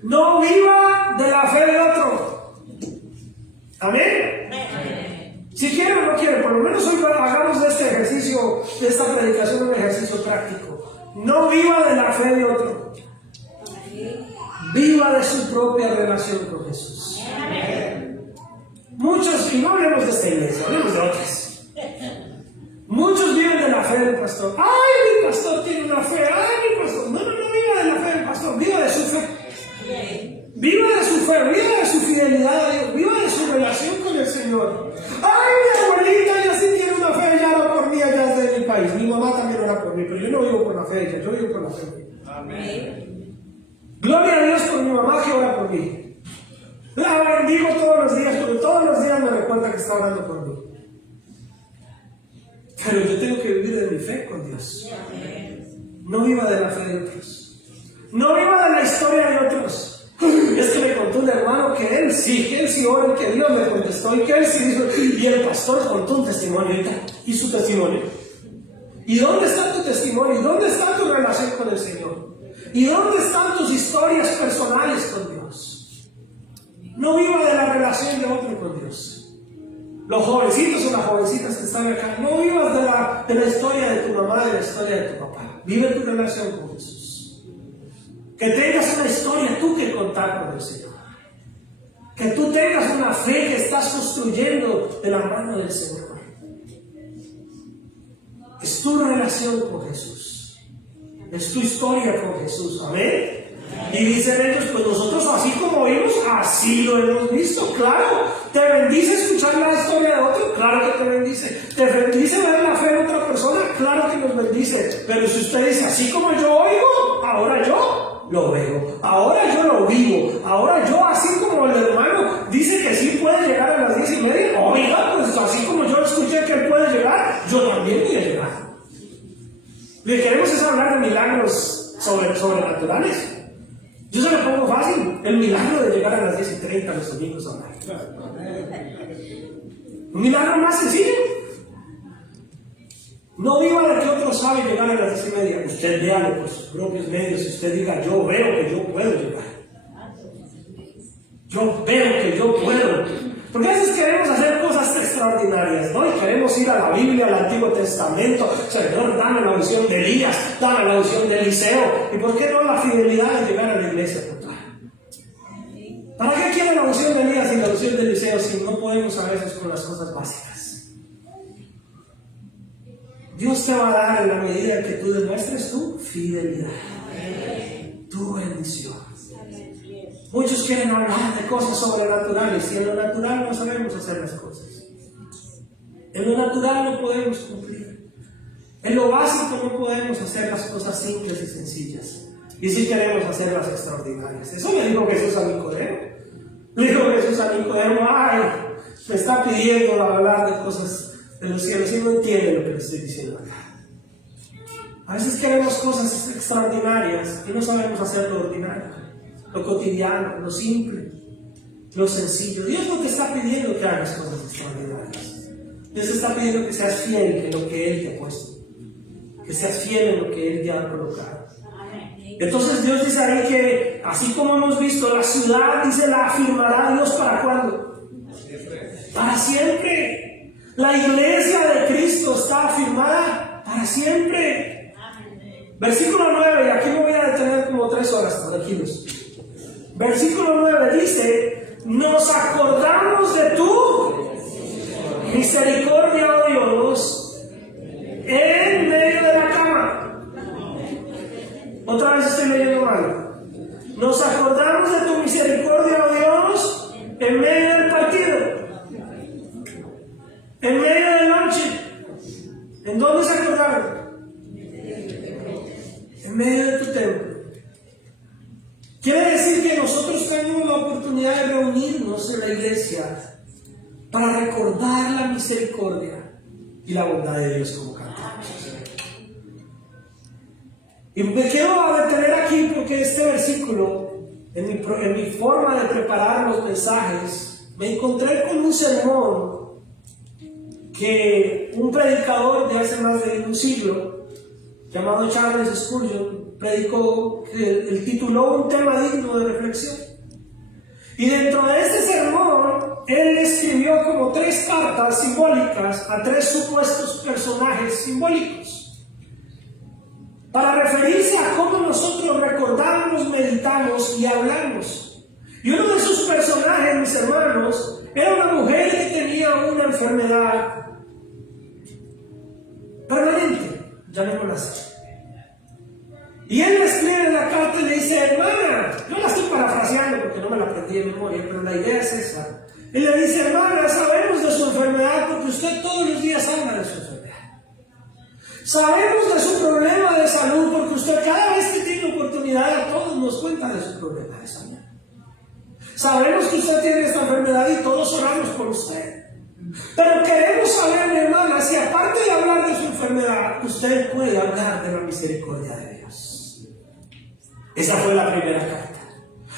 No viva de la fe de otro. Amén. Si quiere o no quiere, por lo menos hoy hagamos de este ejercicio, de esta predicación, un ejercicio práctico. No viva de la fe de otro. Viva de su propia relación con Jesús. Muchos, y no hablemos de esta iglesia, hablemos de otras. Muchos viven de la fe del pastor. ¡Ay, mi pastor tiene una fe! ¡Ay, mi pastor! No viva de la fe del pastor, viva de su fe. Viva de su fe, viva de su fidelidad a Dios, viva de su relación con el Señor. ¡Ay, mi abuelita ya sí tiene una fe! Ella ora por mí allá de mi país. Mi mamá también ora por mí, pero yo no vivo por la fe de ella, yo vivo por la fe de ella. Amén. Gloria a Dios por mi mamá que ora por mí. La bendigo todos los días, porque todos los días me recuerda que está orando por mí. Pero yo tengo que vivir de mi fe con Dios. No viva de la fe de otros. No viva de la historia de otros. Es que me contó un hermano que él sí ora, que Dios me contestó y que él sí hizo. Y el pastor contó un testimonio y su testimonio. ¿Y dónde está tu testimonio? ¿Y dónde está tu relación con el Señor? ¿Y dónde están tus historias personales con Dios? No viva de la relación de otro con Dios. Los jovencitos o las jovencitas que están acá, no vivas de la historia de tu mamá, de la historia de tu papá. Vive tu relación con Jesús. Que tengas una historia tú que contar con el Señor. Que tú tengas una fe que estás construyendo de la mano del Señor. Es tu relación con Jesús. Es tu historia con Jesús. Amén. Y dicen ellos, pues nosotros así como vimos, así lo hemos visto. Claro, ¿te bendice escuchar la historia de otro? Claro que te bendice. ¿Te bendice ver la fe de otra persona? Claro que nos bendice. Pero si usted dice, así como yo oigo, ahora yo lo veo, ahora yo lo vivo, ahora yo, así como el hermano dice que sí puede llegar a las 10:30, oiga, pues así como yo escuché que él puede llegar, yo también voy a llegar. Lo que queremos es hablar de milagros sobrenaturales. Yo se lo pongo fácil, el milagro de llegar a las 10:30 los domingos a hablar. Un milagro más sencillo. No viva de que otro sabe llegar a las 10:30. Usted véalo por sus propios medios y usted diga, yo veo que yo puedo llegar. Yo veo que yo puedo. Porque a veces queremos hacer cosas extraordinarias, ¿no? Y queremos ir a la Biblia, al Antiguo Testamento. Señor, dame la visión de Elías, dame la visión de Eliseo. ¿Y por qué no la fidelidad de llegar a la iglesia total? ¿Para qué quiere la visión de Elías y la visión de Eliseo si no podemos a veces con las cosas básicas? Dios te va a dar en la medida en que tú demuestres tu fidelidad, tu bendición. Muchos quieren hablar de cosas sobrenaturales y en lo natural no sabemos hacer las cosas. En lo natural no podemos cumplir. En lo básico no podemos hacer las cosas simples y sencillas. Y sí queremos hacerlas extraordinarias. Eso le dijo Jesús a Nicodemo. Le dijo Jesús a Nicodemo, ay, me está pidiendo hablar de cosas de los cielos y no entiende lo que le estoy diciendo acá. A veces queremos cosas extraordinarias y no sabemos hacer lo ordinario, lo cotidiano, lo simple, lo sencillo. Dios no te está pidiendo que hagas cosas extraordinarias. Dios te está pidiendo que seas fiel en lo que Él te ha puesto, que seas fiel en lo que Él te ha colocado. Entonces Dios dice ahí que así como hemos visto, la ciudad, dice, la afirmará Dios ¿para cuándo? Para siempre. La iglesia de Cristo está afirmada para siempre. Versículo 9, y aquí me voy a detener como 3 horas, tranquilos. Versículo 9 dice, nos acordamos de tu misericordia, oh Dios, en medio de la cama. Otra vez estoy leyendo mal. Nos acordamos de tu misericordia, oh Dios, en medio del partido, en medio del noche. ¿En dónde se acordaron? En medio de tu templo. Quiere decir que nosotros tenemos la oportunidad de reunirnos en la iglesia para recordar la misericordia y la bondad de Dios como cantamos. Y me quiero detener aquí porque este versículo, en mi forma de preparar los mensajes, me encontré con un sermón que un predicador de hace más de un siglo, llamado Charles Spurgeon, predicó, que él tituló un tema digno de reflexión. Y dentro de este sermón, él escribió como 3 cartas simbólicas a 3 supuestos personajes simbólicos, para referirse a cómo nosotros recordamos, meditamos y hablamos. Y uno de sus personajes, mis hermanos, era una mujer que tenía una enfermedad permanente, llamémosla así. Y él le escribe en la carta y le dice, hermana, yo la estoy parafraseando porque no me la aprendí de memoria, pero la idea es esa. Él le dice, hermana, sabemos de su enfermedad porque usted todos los días habla de su enfermedad. Sabemos de su problema de salud porque usted cada vez que tiene oportunidad a todos nos cuenta de su problema de salud. Sabemos que usted tiene esta enfermedad y todos oramos por usted. Pero queremos saber, mi hermana, si aparte de hablar de su enfermedad, usted puede hablar de la misericordia de Dios. Esa fue la primera carta.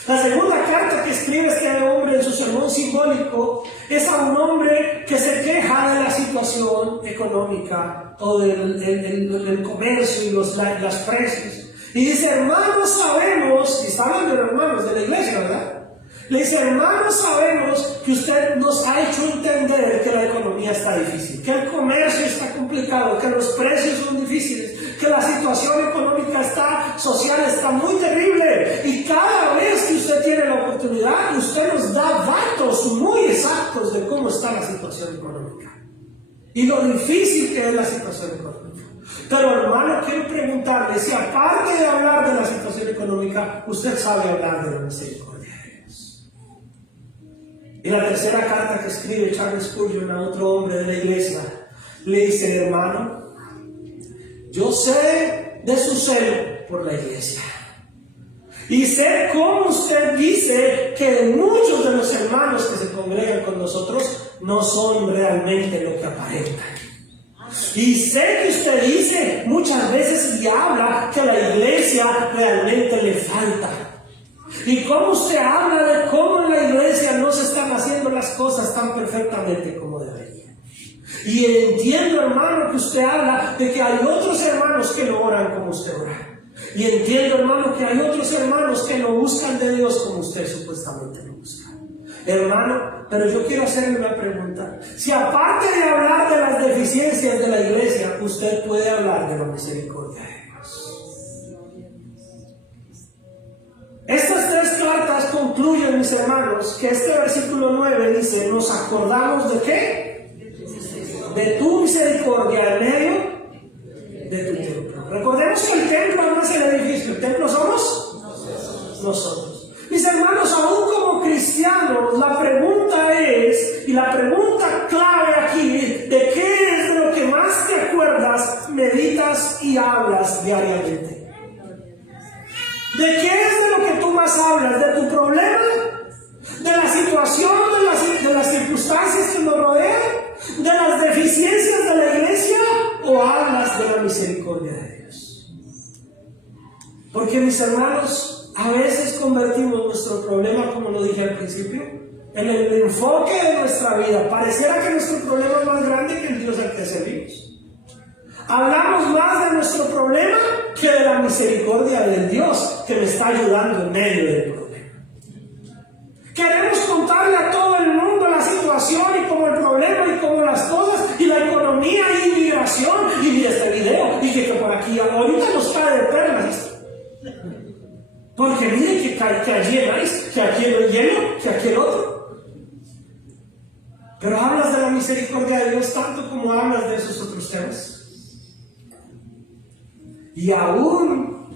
La segunda carta que escribe este hombre en su sermón simbólico es a un hombre que se queja de la situación económica o del comercio y los precios. Y dice, hermanos, sabemos, y está hablando de los hermanos de la iglesia, ¿verdad? Le dice, hermanos, sabemos que usted nos ha hecho entender que la economía está difícil, que el comercio está complicado, que los precios son difíciles, que la situación económica social está muy terrible. Y cada vez que usted tiene la oportunidad, usted nos da datos muy exactos de cómo está la situación económica y lo difícil que es la situación económica. Pero hermano, quiero preguntarle si aparte de hablar de la situación económica, usted sabe hablar de la misericordia. En la tercera carta que escribe Charles Spurgeon a otro hombre de la iglesia, le dice, hermano, yo sé de su celo por la iglesia. Y sé cómo usted dice que muchos de los hermanos que se congregan con nosotros no son realmente lo que aparentan. Y sé que usted dice muchas veces y habla que a la iglesia realmente le falta. Y cómo usted habla de cómo en la iglesia no se están haciendo las cosas tan perfectamente como deberían. Y entiendo, hermano, que usted habla de que hay otros hermanos que no oran como usted ora. Y entiendo, hermano, que hay otros hermanos que no buscan de Dios como usted supuestamente lo busca. Hermano, pero yo quiero hacerle una pregunta. Si aparte de hablar de las deficiencias de la iglesia, usted puede hablar de la misericordia de Dios. Estas 3 cartas concluyen, mis hermanos, que este versículo 9 dice, ¿nos acordamos de qué? De tu misericordia en medio de tu templo. Recordemos que el templo no es el edificio, el templo somos nosotros. Mis hermanos, aún como cristianos, la pregunta es, y la pregunta clave aquí, ¿de qué es de lo que más te acuerdas, meditas y hablas diariamente? ¿De qué es de lo que tú más hablas? ¿De tu problema? ¿De la situación, de las circunstancias que nos rodean? ¿De las deficiencias de la iglesia? ¿O hablas de la misericordia de Dios? Porque, mis hermanos, a veces convertimos nuestro problema, como lo dije al principio, en el enfoque de nuestra vida. Pareciera que nuestro problema es más grande que el Dios al que servimos. Hablamos más de nuestro problema que de la misericordia del Dios que me está ayudando en medio del problema. Queremos contarle a todo el mundo la situación y cómo el problema y cómo las cosas y la economía y inmigración y mira este video y que por aquí ahorita nos cae de perlas esto. Porque miren que ayer lleno de hielo que aquel otro. Pero hablas de la misericordia de Dios tanto como hablas de esos otros temas. Y aún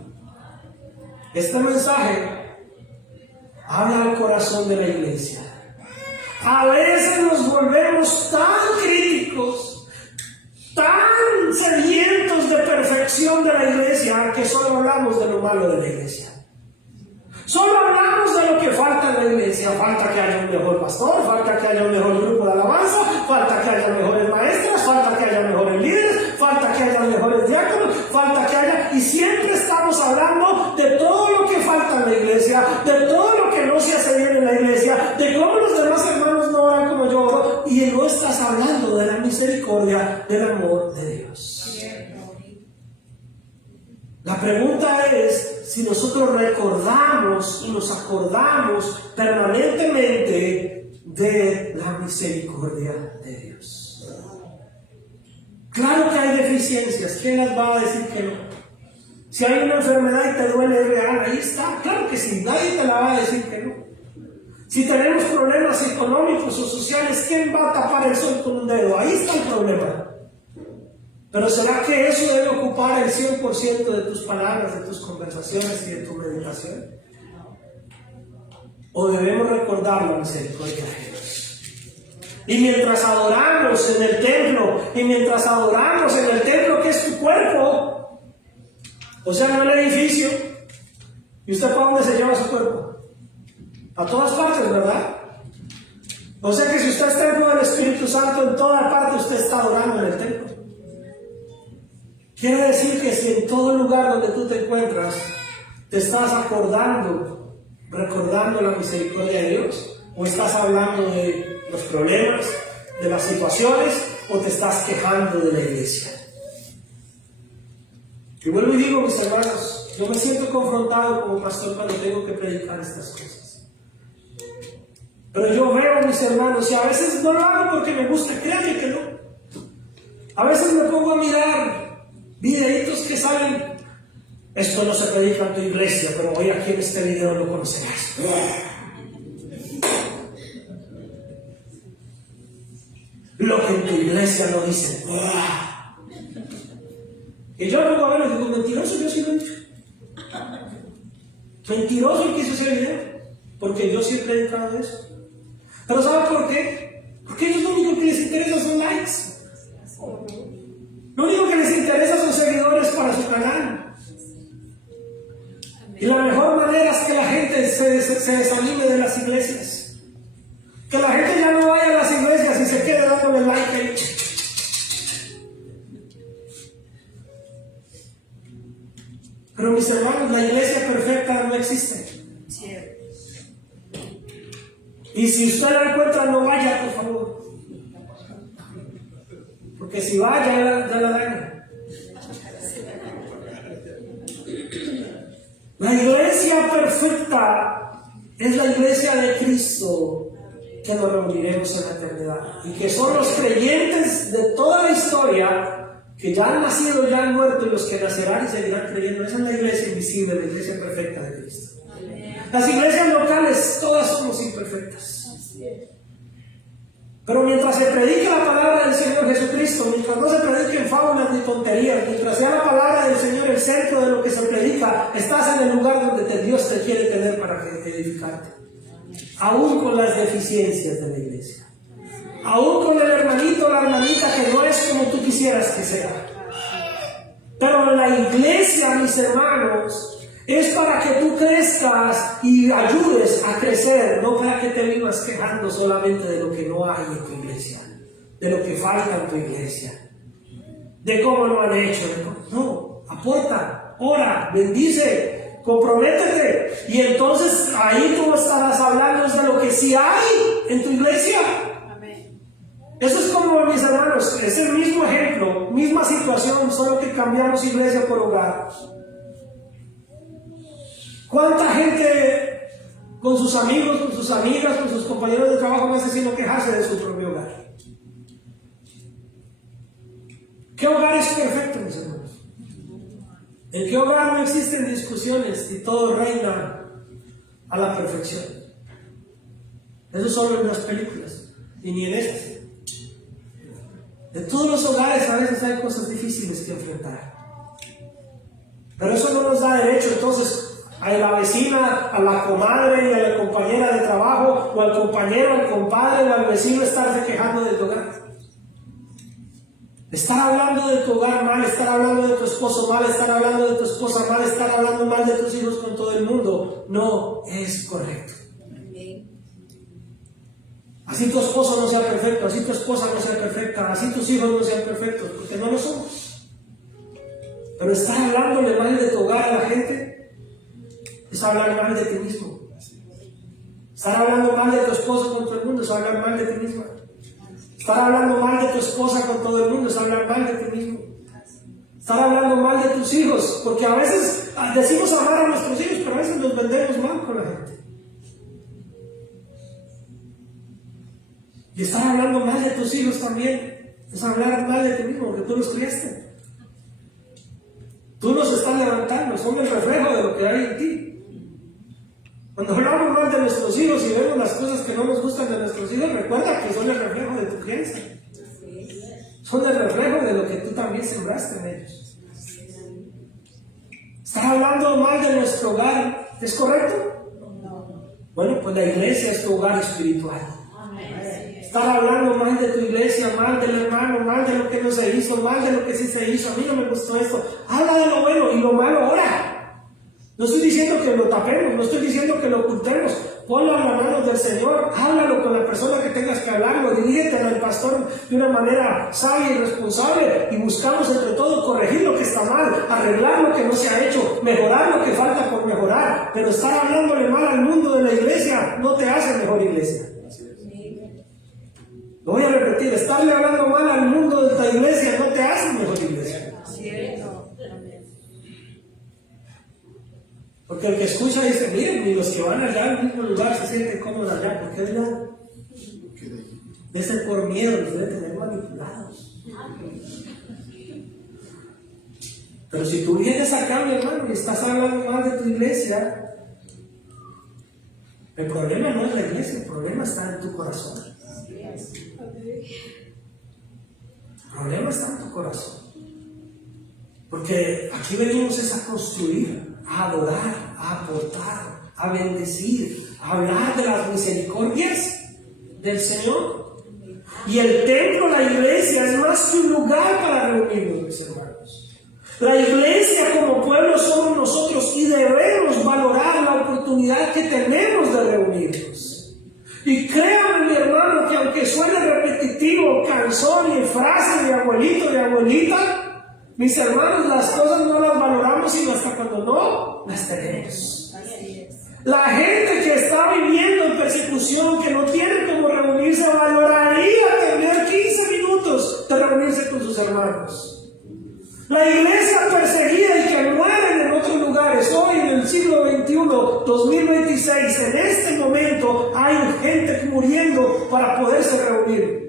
este mensaje habla al corazón de la iglesia. A veces nos volvemos tan críticos, tan sedientos de perfección de la iglesia, que solo hablamos de lo malo de la iglesia. Solo hablamos de lo que falta en la iglesia. Falta que haya un mejor pastor, falta que haya un mejor grupo de alabanza, falta que haya mejores maestras, falta que haya mejores líderes, falta que haya mejores diáconos, falta que haya... Y siempre estamos hablando de todo lo que falta en la iglesia, de todo lo que no se hace bien en la iglesia, de cómo los demás hermanos no oran como yo oro, y no estás hablando de la misericordia, del amor de Dios. La pregunta es si nosotros recordamos y nos acordamos permanentemente de la misericordia de Dios. Claro que hay deficiencias. ¿Quién las va a decir que no? Si hay una enfermedad y te duele, es real, ahí está. Claro que sí, nadie te la va a decir que no. Si tenemos problemas económicos o sociales, ¿quién va a tapar el sol con un dedo? Ahí está el problema. Pero ¿será que eso debe ocupar el 100% de tus palabras, de tus conversaciones y de tu meditación? ¿O debemos recordar la misericordia de Dios? Y mientras adoramos en el templo, que es tu cuerpo, o sea, no el edificio, ¿y usted para dónde se lleva su cuerpo? A todas partes, ¿verdad? O sea que si usted es templo del Espíritu Santo, en toda parte usted está adorando en el templo. Quiere decir que si en todo lugar donde tú te encuentras te estás recordando la misericordia de Dios, o estás hablando de los problemas, de las situaciones, o te estás quejando de la iglesia. Y vuelvo y digo, mis hermanos, yo me siento confrontado como pastor cuando tengo que predicar estas cosas. Pero yo veo, mis hermanos, y a veces no lo hago porque me gusta, créanme que no. A veces me pongo a mirar videitos que salen, esto no se predica en tu iglesia, pero hoy aquí en este video lo conocerás. Lo que en tu iglesia no dicen. Y yo luego a ver, digo, mentiroso, yo sí lo he dicho. Mentiroso el que hizo ese video, porque yo sí he predicado de eso. Pero ¿sabe por qué? Porque ellos lo único que les interesa son likes. Lo único que les interesa son seguidores para su canal. Y la mejor manera es que la gente se desanime de las iglesias. Que la gente ya no vaya a las iglesias y se quede dándole like ahí. Pero mis hermanos, la iglesia perfecta no existe. Y si usted la encuentra, no vaya, por favor. Porque si va, ya la daña. La iglesia perfecta es la iglesia de Cristo, que nos reuniremos en la eternidad. Y que son los creyentes de toda la historia, que ya han nacido, ya han muerto, y los que nacerán y seguirán creyendo. Esa es la iglesia invisible, la iglesia perfecta de Cristo. Las iglesias locales, todas somos imperfectas. Pero mientras se predique la palabra del Señor Jesucristo, mientras no se prediquen fábulas ni tonterías, mientras sea la palabra del Señor el centro de lo que se predica, estás en el lugar donde Dios te quiere tener para edificarte. Aún con las deficiencias de la iglesia. Aún con el hermanito o la hermanita que no es como tú quisieras que sea. Pero la iglesia, mis hermanos, es para que tú crezcas y ayudes a crecer, no para que te vivas quejando solamente de lo que no hay en tu iglesia, de lo que falta en tu iglesia, de cómo lo han hecho. No, aporta, ora, bendice, comprométete, y entonces ahí tú estarás hablando de lo que sí hay en tu iglesia. Eso es como, mis hermanos, es el mismo ejemplo, misma situación, solo que cambiamos iglesia por hogar. ¿Cuánta gente con sus amigos, con sus amigas, con sus compañeros de trabajo no hace sino quejarse de su propio hogar? ¿Qué hogar es perfecto, mis hermanos? ¿En qué hogar no existen discusiones y todo reina a la perfección? Eso solo en las películas, y ni en estas. En todos los hogares a veces hay cosas difíciles que enfrentar. Pero eso no nos da derecho entonces a la vecina, a la comadre y a la compañera de trabajo, o al compañero, al compadre o al vecino estarse quejando de tu hogar. Estar hablando de tu hogar mal, estar hablando de tu esposo mal, estar hablando de tu esposa mal, estar hablando mal de tus hijos con todo el mundo, no es correcto. Así tu esposo no sea perfecto, así tu esposa no sea perfecta, así tus hijos no sean perfectos, porque no lo somos. Pero estar hablándole mal de tu hogar a la gente es hablar mal de ti mismo. Estar hablando mal de tu esposo con todo el mundo es hablar mal de ti misma. Estar hablando mal de tu esposa con todo el mundo es hablar mal de ti mismo. Estar hablando mal de tus hijos, porque a veces decimos amar a nuestros hijos, pero a veces nos vendemos mal con la gente. Y estar hablando mal de tus hijos también es hablar mal de ti mismo, porque tú los criaste. Tú los estás levantando, son el reflejo de lo que hay en ti. Cuando hablamos mal de nuestros hijos y vemos las cosas que no nos gustan de nuestros hijos, recuerda que son el reflejo de tu crianza. Son el reflejo de lo que tú también sembraste en ellos. ¿Estás hablando mal de nuestro hogar? ¿Es correcto? Bueno, pues la iglesia es tu hogar espiritual. Estar hablando mal de tu iglesia, mal del hermano, mal de lo que no se hizo, mal de lo que sí se hizo, a mí no me gustó esto. Habla de lo bueno y lo malo ora. No estoy diciendo que lo tapemos, no estoy diciendo que lo ocultemos. Ponlo en las manos del Señor, háblalo con la persona que tengas que hablarlo, dirígete al pastor de una manera sabia y responsable, y buscamos entre todos corregir lo que está mal, arreglar lo que no se ha hecho, mejorar lo que falta por mejorar. Pero estar hablándole mal al mundo de la iglesia no te hace mejor iglesia. Lo voy a repetir, estarle hablando mal al mundo de esta iglesia no te hace mejor iglesia. Porque el que escucha dice, miren, y los que van allá al mismo lugar se sienten cómodos allá. ¿Por qué allá? Dicen por miedo, los deben tener manipulados. Pero si tú vienes acá, mi hermano, y estás hablando mal de tu iglesia, el problema no es la iglesia, el problema está en tu corazón. El problema está en tu corazón. Porque aquí venimos es a construir, a adorar, a aportar, a bendecir, a hablar de las misericordias del Señor. Y el templo, la iglesia, es más que un lugar para reunirnos, mis hermanos. La iglesia como pueblo somos nosotros y debemos valorar la oportunidad que tenemos de reunirnos. Y créame, mi hermano, que aunque suene repetitivo, cansón y frase de abuelito, de abuelita, mis hermanos, las cosas no las valoramos sino hasta cuando no las tenemos. La gente que está viviendo en persecución, que no tiene cómo reunirse, valoraría tener 15 minutos de reunirse con sus hermanos. La iglesia perseguida y que mueren en otros lugares, hoy en el siglo XXI, 2026, en este momento hay gente muriendo para poderse reunir.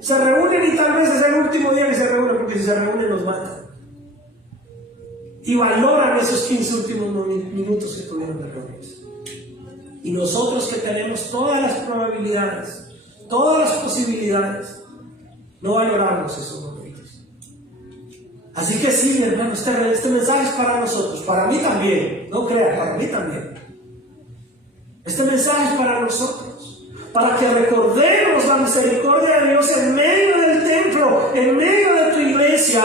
Se reúnen y tal vez es el último día que se reúnen, porque si se reúnen los matan. Y valoran esos 15 últimos minutos que tuvieron de reunirse. Y nosotros que tenemos todas las probabilidades, todas las posibilidades, no valoramos esos momentos. Así que sí, mi hermano, este mensaje es para nosotros, para mí también, no crean, para mí también. Este mensaje es para nosotros, para que recordemos la misericordia de Dios en medio del templo, en medio de tu iglesia.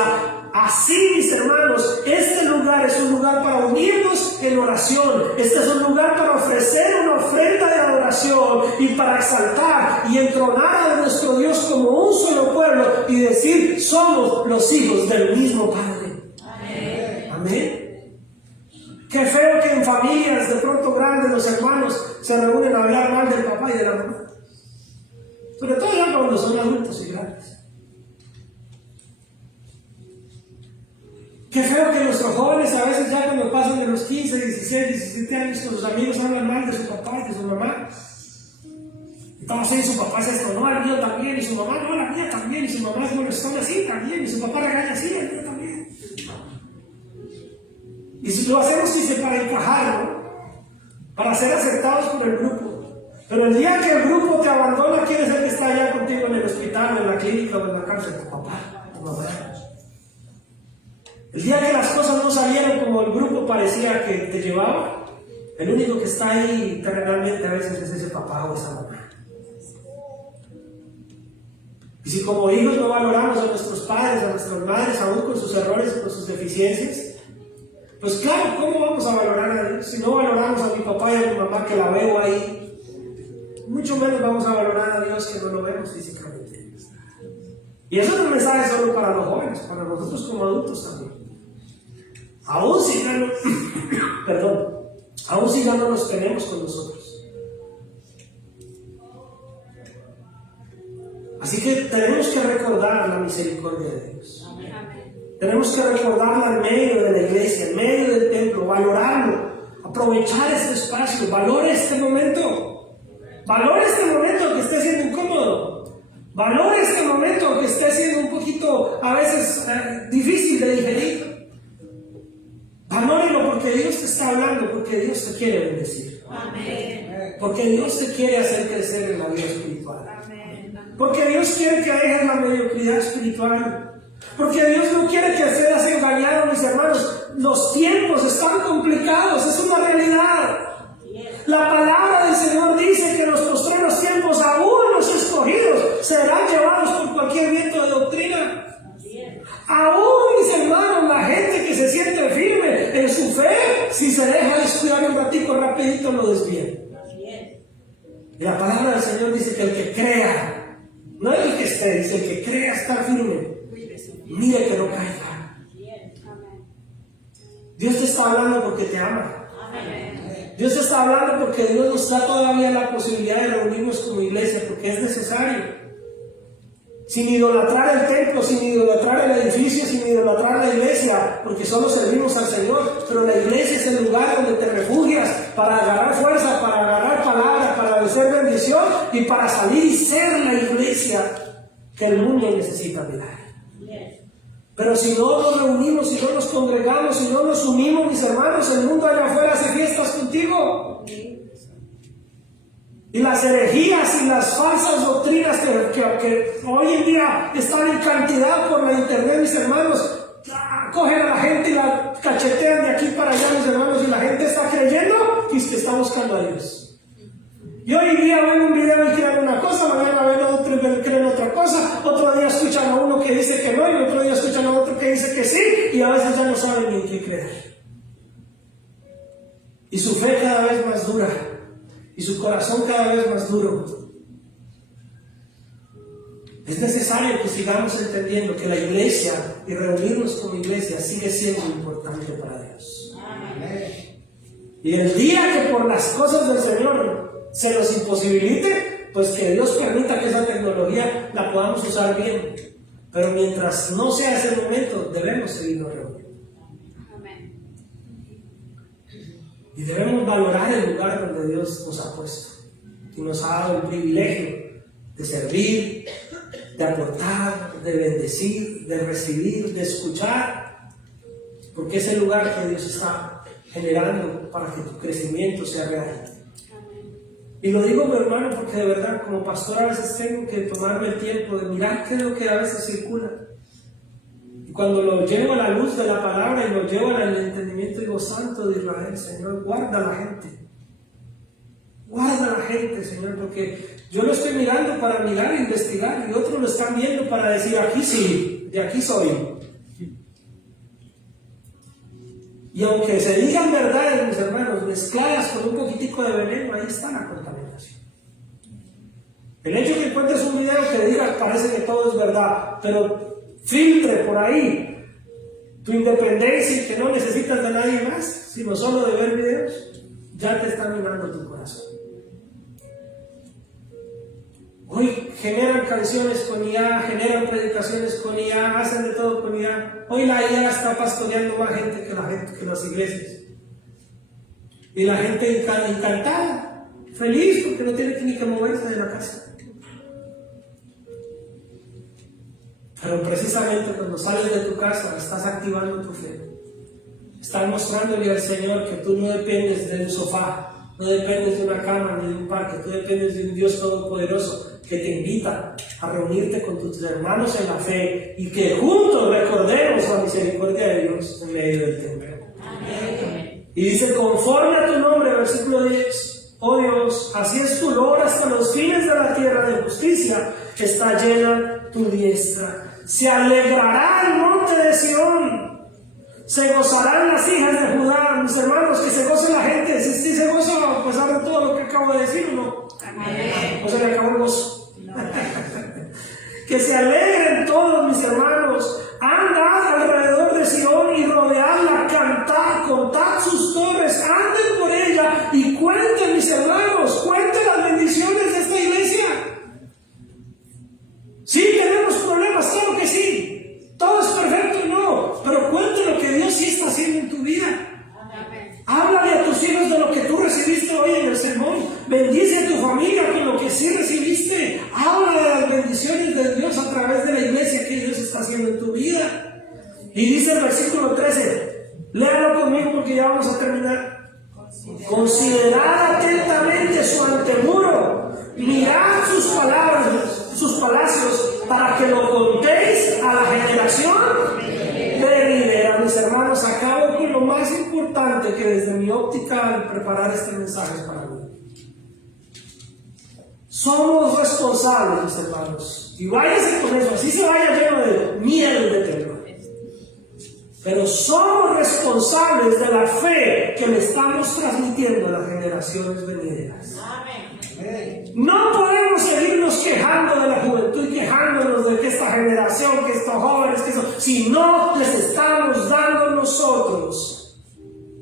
Así, mis hermanos, este lugar es un lugar para unirnos en oración. Este es un lugar para ofrecer una ofrenda de adoración y para exaltar y entronar a nuestro Dios como un solo pueblo y decir, somos los hijos del mismo Padre. Amén. Amén. Qué feo que en familias de pronto grandes los hermanos se reúnen a hablar mal del papá y de la mamá. Sobre todo ya cuando son adultos y grandes. Qué feo que nuestros jóvenes a veces ya cuando pasan de los 15, 16, 17 años con sus amigos hablan mal de su papá y de su mamá. Y todo así, su papá es esto, no, el mío también, y su mamá, no, la mía también, y su mamá es molestona así también, y su papá regaña así, el mío también. Y si lo hacemos, dice, para encajar, ¿no? Para ser aceptados por el grupo. Pero el día que el grupo te abandona, quiere ser que está allá contigo en el hospital, en la clínica o en la cárcel, tu papá, tu mamá. El día que las cosas no salieron como el grupo parecía que te llevaba, el único que está ahí terrenalmente a veces es ese papá o esa mamá. Y si como hijos no valoramos a nuestros padres, a nuestras madres, aún con sus errores, con sus deficiencias, pues claro, ¿cómo vamos a valorar a Dios? Si no valoramos a mi papá y a mi mamá que la veo ahí, mucho menos vamos a valorar a Dios que no lo vemos físicamente. Y eso no es un mensaje solo para los jóvenes, para nosotros como adultos también. Aún si ya no, perdón, aún si ya no los tenemos con nosotros. Así que tenemos que recordar la misericordia de Dios. Tenemos que recordarla en medio de la iglesia, en medio del templo, valorarlo, aprovechar este espacio, valore este momento. Valore este momento que esté siendo incómodo. Valore este momento que esté siendo un poquito a veces difícil de digerir. Valórelo porque Dios te está hablando, porque Dios te quiere bendecir. Amén. Porque Dios te quiere hacer crecer en la vida espiritual. Amén. Porque Dios quiere que dejes la mediocridad espiritual. Porque Dios no quiere que seas engañado, mis hermanos. Los tiempos están complicados, es una realidad. La palabra del Señor dice que en los postreros tiempos aún los escogidos serán llevados por cualquier viento de doctrina. Aún, mis hermanos, la gente que se siente firme en su fe, si se deja descuidar un ratico, rapidito lo desvía. Y la palabra del Señor dice que el que crea, no es el que esté, dice el que crea estar firme, mire que no caiga. Dios te está hablando porque te ama. Dios te está hablando porque Dios nos da todavía la posibilidad de reunirnos como iglesia, porque es necesario. Sin idolatrar el templo, sin idolatrar el edificio, sin idolatrar la iglesia, porque solo servimos al Señor. Pero la iglesia es el lugar donde te refugias para agarrar fuerza, para agarrar palabra, para vencer bendición y para salir y ser la iglesia que el mundo necesita mirar. Pero si no nos reunimos, si no nos congregamos, si no nos unimos, mis hermanos, el mundo allá afuera hace fiestas contigo. Y las herejías y las falsas doctrinas que hoy en día están en cantidad por la internet, mis hermanos, cogen a la gente y la cachetean de aquí para allá, mis hermanos, y la gente está creyendo que es que está buscando a Dios. Y hoy en día ven un video y creen una cosa, mañana ven otro y creen otra cosa, otro día escuchan a uno que dice que no, y otro día escuchan a otro que dice que sí, y a veces ya no saben ni en qué creer. Y su fe cada vez más dura, y su corazón cada vez más duro. Es necesario que sigamos entendiendo que la iglesia y reunirnos como iglesia sigue siendo importante para Dios. Amén. Y el día que por las cosas del Señor se nos imposibilite, pues que Dios permita que esa tecnología la podamos usar bien. Pero mientras no sea ese momento, debemos seguirnos reuniendo. Amén. Y debemos valorar el lugar donde Dios nos ha puesto y nos ha dado el privilegio de servir, de aportar, de bendecir, de recibir, de escuchar, porque es el lugar que Dios está generando para que tu crecimiento sea real. Y lo digo, mi hermano, porque de verdad, como pastor, a veces tengo que tomarme el tiempo de mirar qué es lo que a veces circula. Y cuando lo llevo a la luz de la palabra y lo llevo al entendimiento, digo, Santo de Israel, Señor, guarda a la gente. Guarda a la gente, Señor, porque yo lo estoy mirando para mirar e investigar, y otros lo están viendo para decir, aquí sí, de aquí soy. Y aunque se digan verdades, mis hermanos, mezcladas con un poquitico de veneno, ahí está la contaminación. El hecho que encuentres un video que diga parece que todo es verdad, pero filtre por ahí tu independencia y que no necesitas de nadie más, sino solo de ver videos, ya te está minando tu corazón. Hoy generan canciones con IA, generan predicaciones con IA, hacen de todo con IA. Hoy la IA está pastoreando más gente que las iglesias. Y la gente encantada, feliz, porque no tiene ni que moverse de la casa. Pero precisamente cuando sales de tu casa, estás activando tu fe. Estás mostrándole al Señor que tú no dependes de un sofá, No dependes de una cama ni de un parque, tú dependes de un Dios todopoderoso que te invita a reunirte con tus hermanos en la fe y que juntos recordemos la misericordia de Dios en medio del templo. Amén. Y dice, conforme a tu nombre, versículo 10, oh Dios, así es tu lor hasta los fines de la tierra de justicia, está llena tu diestra. Se alegrará el monte de Sión. Se gozarán las hijas de Judá, mis hermanos, que se goce la gente. Si se goza a pesar de todo lo que acabo de decir, ¿o no? Amén. O se le acabó el gozo. No. Que se alegren todos, mis hermanos. Andad alrededor de Sión y rodeadla, cantad, contad sus torres, anden por ella y cuenten, mis hermanos, cuenten las bendiciones de esta iglesia. Sí, tenemos problemas, claro que sí. Todo es perfecto, no, pero cuente lo que Dios sí está haciendo en tu vida. Amén. Háblale a tus hijos de lo que tú recibiste hoy en el sermón. Bendice a tu familia con lo que sí recibiste. Habla de las bendiciones de Dios a través de la iglesia que Dios está haciendo en tu vida. Y dice el versículo 13, léalo conmigo porque ya vamos a terminar. Considerad atentamente su antemuro, mirad sus palabras, sus palacios, para que lo contéis a la generación venidera. Mis hermanos, acabo con lo más importante que desde mi óptica al preparar este mensaje para mí. Somos responsables, mis hermanos, y váyase con eso, así se vaya lleno de miedo de temor. Pero somos responsables de la fe que le estamos transmitiendo a las generaciones venideras. No podemos seguirnos quejando de la juventud y quejándonos de que esta generación, que estos jóvenes, que si no les estamos dando nosotros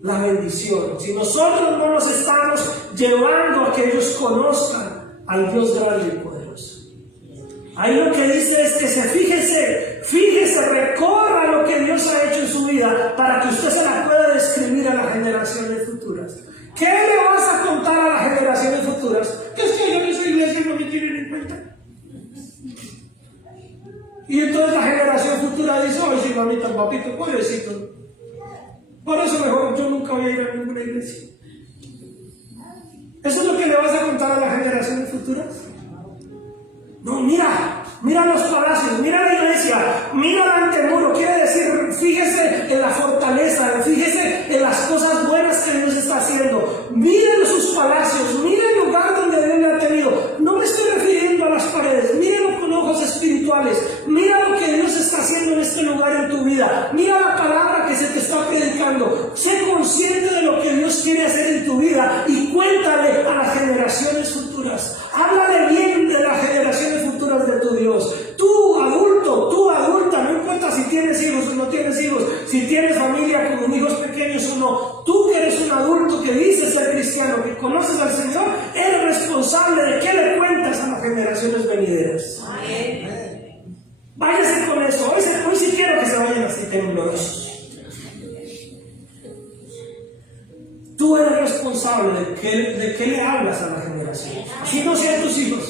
la bendición, si nosotros no nos estamos llevando a que ellos conozcan al Dios grande y poderoso. Ahí lo que dice es que fíjese, recorra lo que Dios ha hecho en su vida para que usted se la pueda describir a las generaciones futuras. ¿Qué le vas a contar a las generaciones futuras? Que es que yo en esa iglesia no me tienen en cuenta. Y entonces la generación futura dice, ay, sí, mamita, papito, pobrecito. Por eso mejor yo nunca voy a ir a ninguna iglesia. ¿Eso es lo que le vas a contar a las generaciones futuras? No, mira los palacios, mira la iglesia, mira el antemuro. Quiere decir, fíjese en la fortaleza, fíjese en las cosas buenas que Dios está haciendo. Miren sus palacios, miren el lugar donde Dios le ha tenido. No me estoy refiriendo a las paredes, mírenlo con ojos espirituales. Mira lo que Dios está haciendo en este lugar en tu vida. Mira la palabra que se te está predicando. Sé consciente de lo que Dios quiere hacer en tu vida y cuéntale a las generaciones futuras. Háblale bien de las generaciones futuras de tu Dios. Tú adulto, tú adulta, no importa si tienes hijos o no tienes hijos, si tienes familia con hijos pequeños o no, tú que eres un adulto que dices ser cristiano, que conoces al Señor, eres responsable de qué le cuentas a las generaciones venideras. Amén. Váyase con eso. Hoy sí quiero que se vayan así temblorosos. Tú eres responsable de qué le hablas a la generación. Así no sean tus hijos,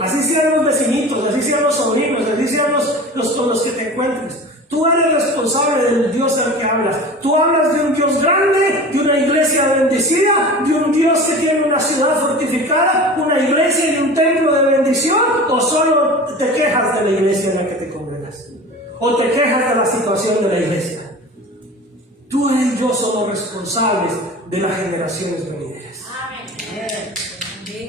así sean los vecinitos, así sean los sobrinos, así sean los con los que te encuentres. Tú eres responsable del Dios al que hablas. Tú hablas de un Dios grande, de una iglesia bendecida, de un Dios que tiene una ciudad fortificada, una iglesia y un templo de bendición, o solo te quejas de la iglesia en la que te congregas, o te quejas de la situación de la iglesia. Tú y yo somos responsables de las generaciones venideras. Amén. Sí.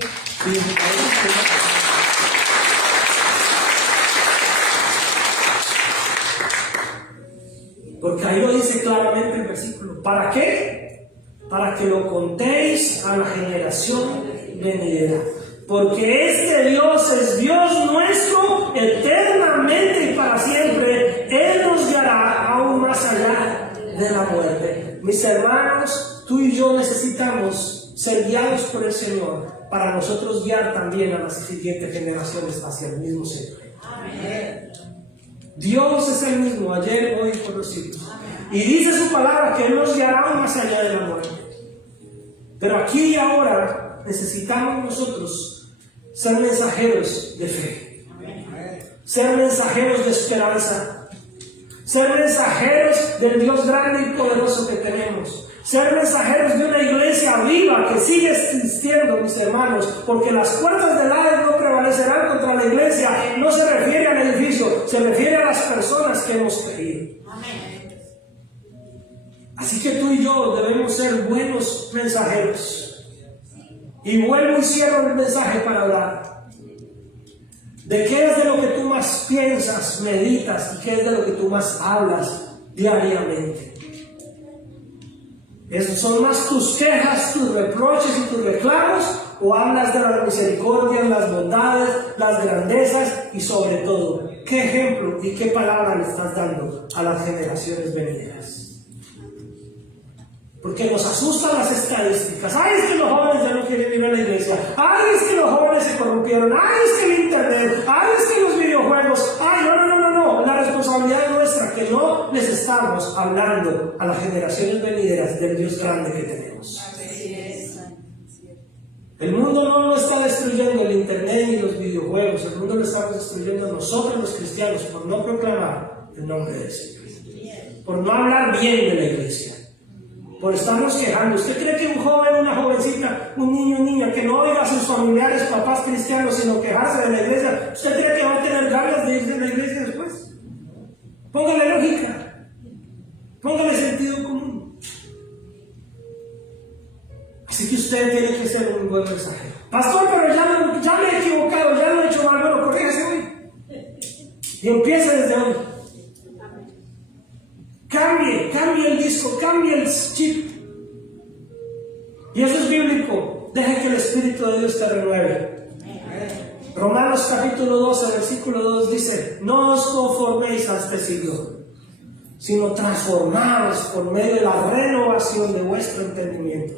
Porque ahí lo dice claramente el versículo. ¿Para qué? Para que lo contéis a la generación venidera. Porque este Dios es Dios nuestro eternamente y para siempre. Él nos guiará aún más allá de la muerte. Mis hermanos, tú y yo necesitamos ser guiados por el Señor para nosotros guiar también a las siguientes generaciones hacia el mismo Señor. Amén. Dios es el mismo ayer, hoy y por los siglos. Y dice su palabra que Él nos guiará más allá de la muerte. Pero aquí y ahora necesitamos nosotros ser mensajeros de fe, ser mensajeros de esperanza, ser mensajeros del Dios grande y poderoso que tenemos, ser mensajeros de una iglesia viva que sigue existiendo, mis hermanos, porque las puertas del Hades no prevalecerán contra la iglesia. No se refiere al edificio, se refiere a las personas que hemos creído. Así que tú y yo debemos ser buenos mensajeros. Y vuelvo y cierro el mensaje para hablar de qué es de lo que tú más piensas, meditas, y qué es de lo que tú más hablas diariamente. ¿Son más tus quejas, tus reproches y tus reclamos? ¿O hablas de la misericordia, las bondades, las grandezas y sobre todo, qué ejemplo y qué palabra le estás dando a las generaciones venideras? Porque nos asustan las estadísticas. ¡Ay, es que los jóvenes ya no quieren ir a la iglesia! ¡Ay, es que los jóvenes se corrompieron! ¡Ay, es que el internet! ¡Ay, es que los videojuegos! ¡Ay, no! La responsabilidad es nuestra, que no les estamos hablando a las generaciones venideras del Dios grande que tenemos. El mundo no lo está destruyendo el internet ni los videojuegos. El mundo lo estamos destruyendo nosotros los cristianos por no proclamar el nombre del Señor, por no hablar bien de la iglesia, por estarnos quejando. ¿Usted cree que un joven, una jovencita, un niño, niña que no oiga a sus familiares, papás cristianos, sino quejarse de la iglesia, usted cree que va a tener ganas de irse de la iglesia después? Póngale lógica, póngale sentido común. Así que usted tiene que ser un buen mensajero. Pastor, pero ya me he equivocado, ya lo he hecho mal. Bueno, corrígase hoy y empiece desde hoy. Cambie el disco, cambie el chip. Y eso es bíblico. Deje que el Espíritu de Dios te renueve. Romanos capítulo 12, versículo 2 dice: no os conforméis a este siglo, sino transformaos por medio de la renovación de vuestro entendimiento,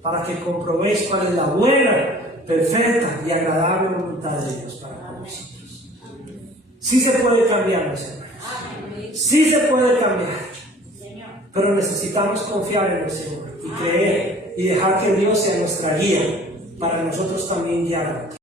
para que comprobéis cuál es la buena, perfecta y agradable voluntad de Dios para con vosotros. Sí se puede cambiar, mis hermanos. Sí se puede cambiar, pero necesitamos confiar en el Señor y creer y dejar que Dios sea nuestra guía para nosotros también guiar a otros.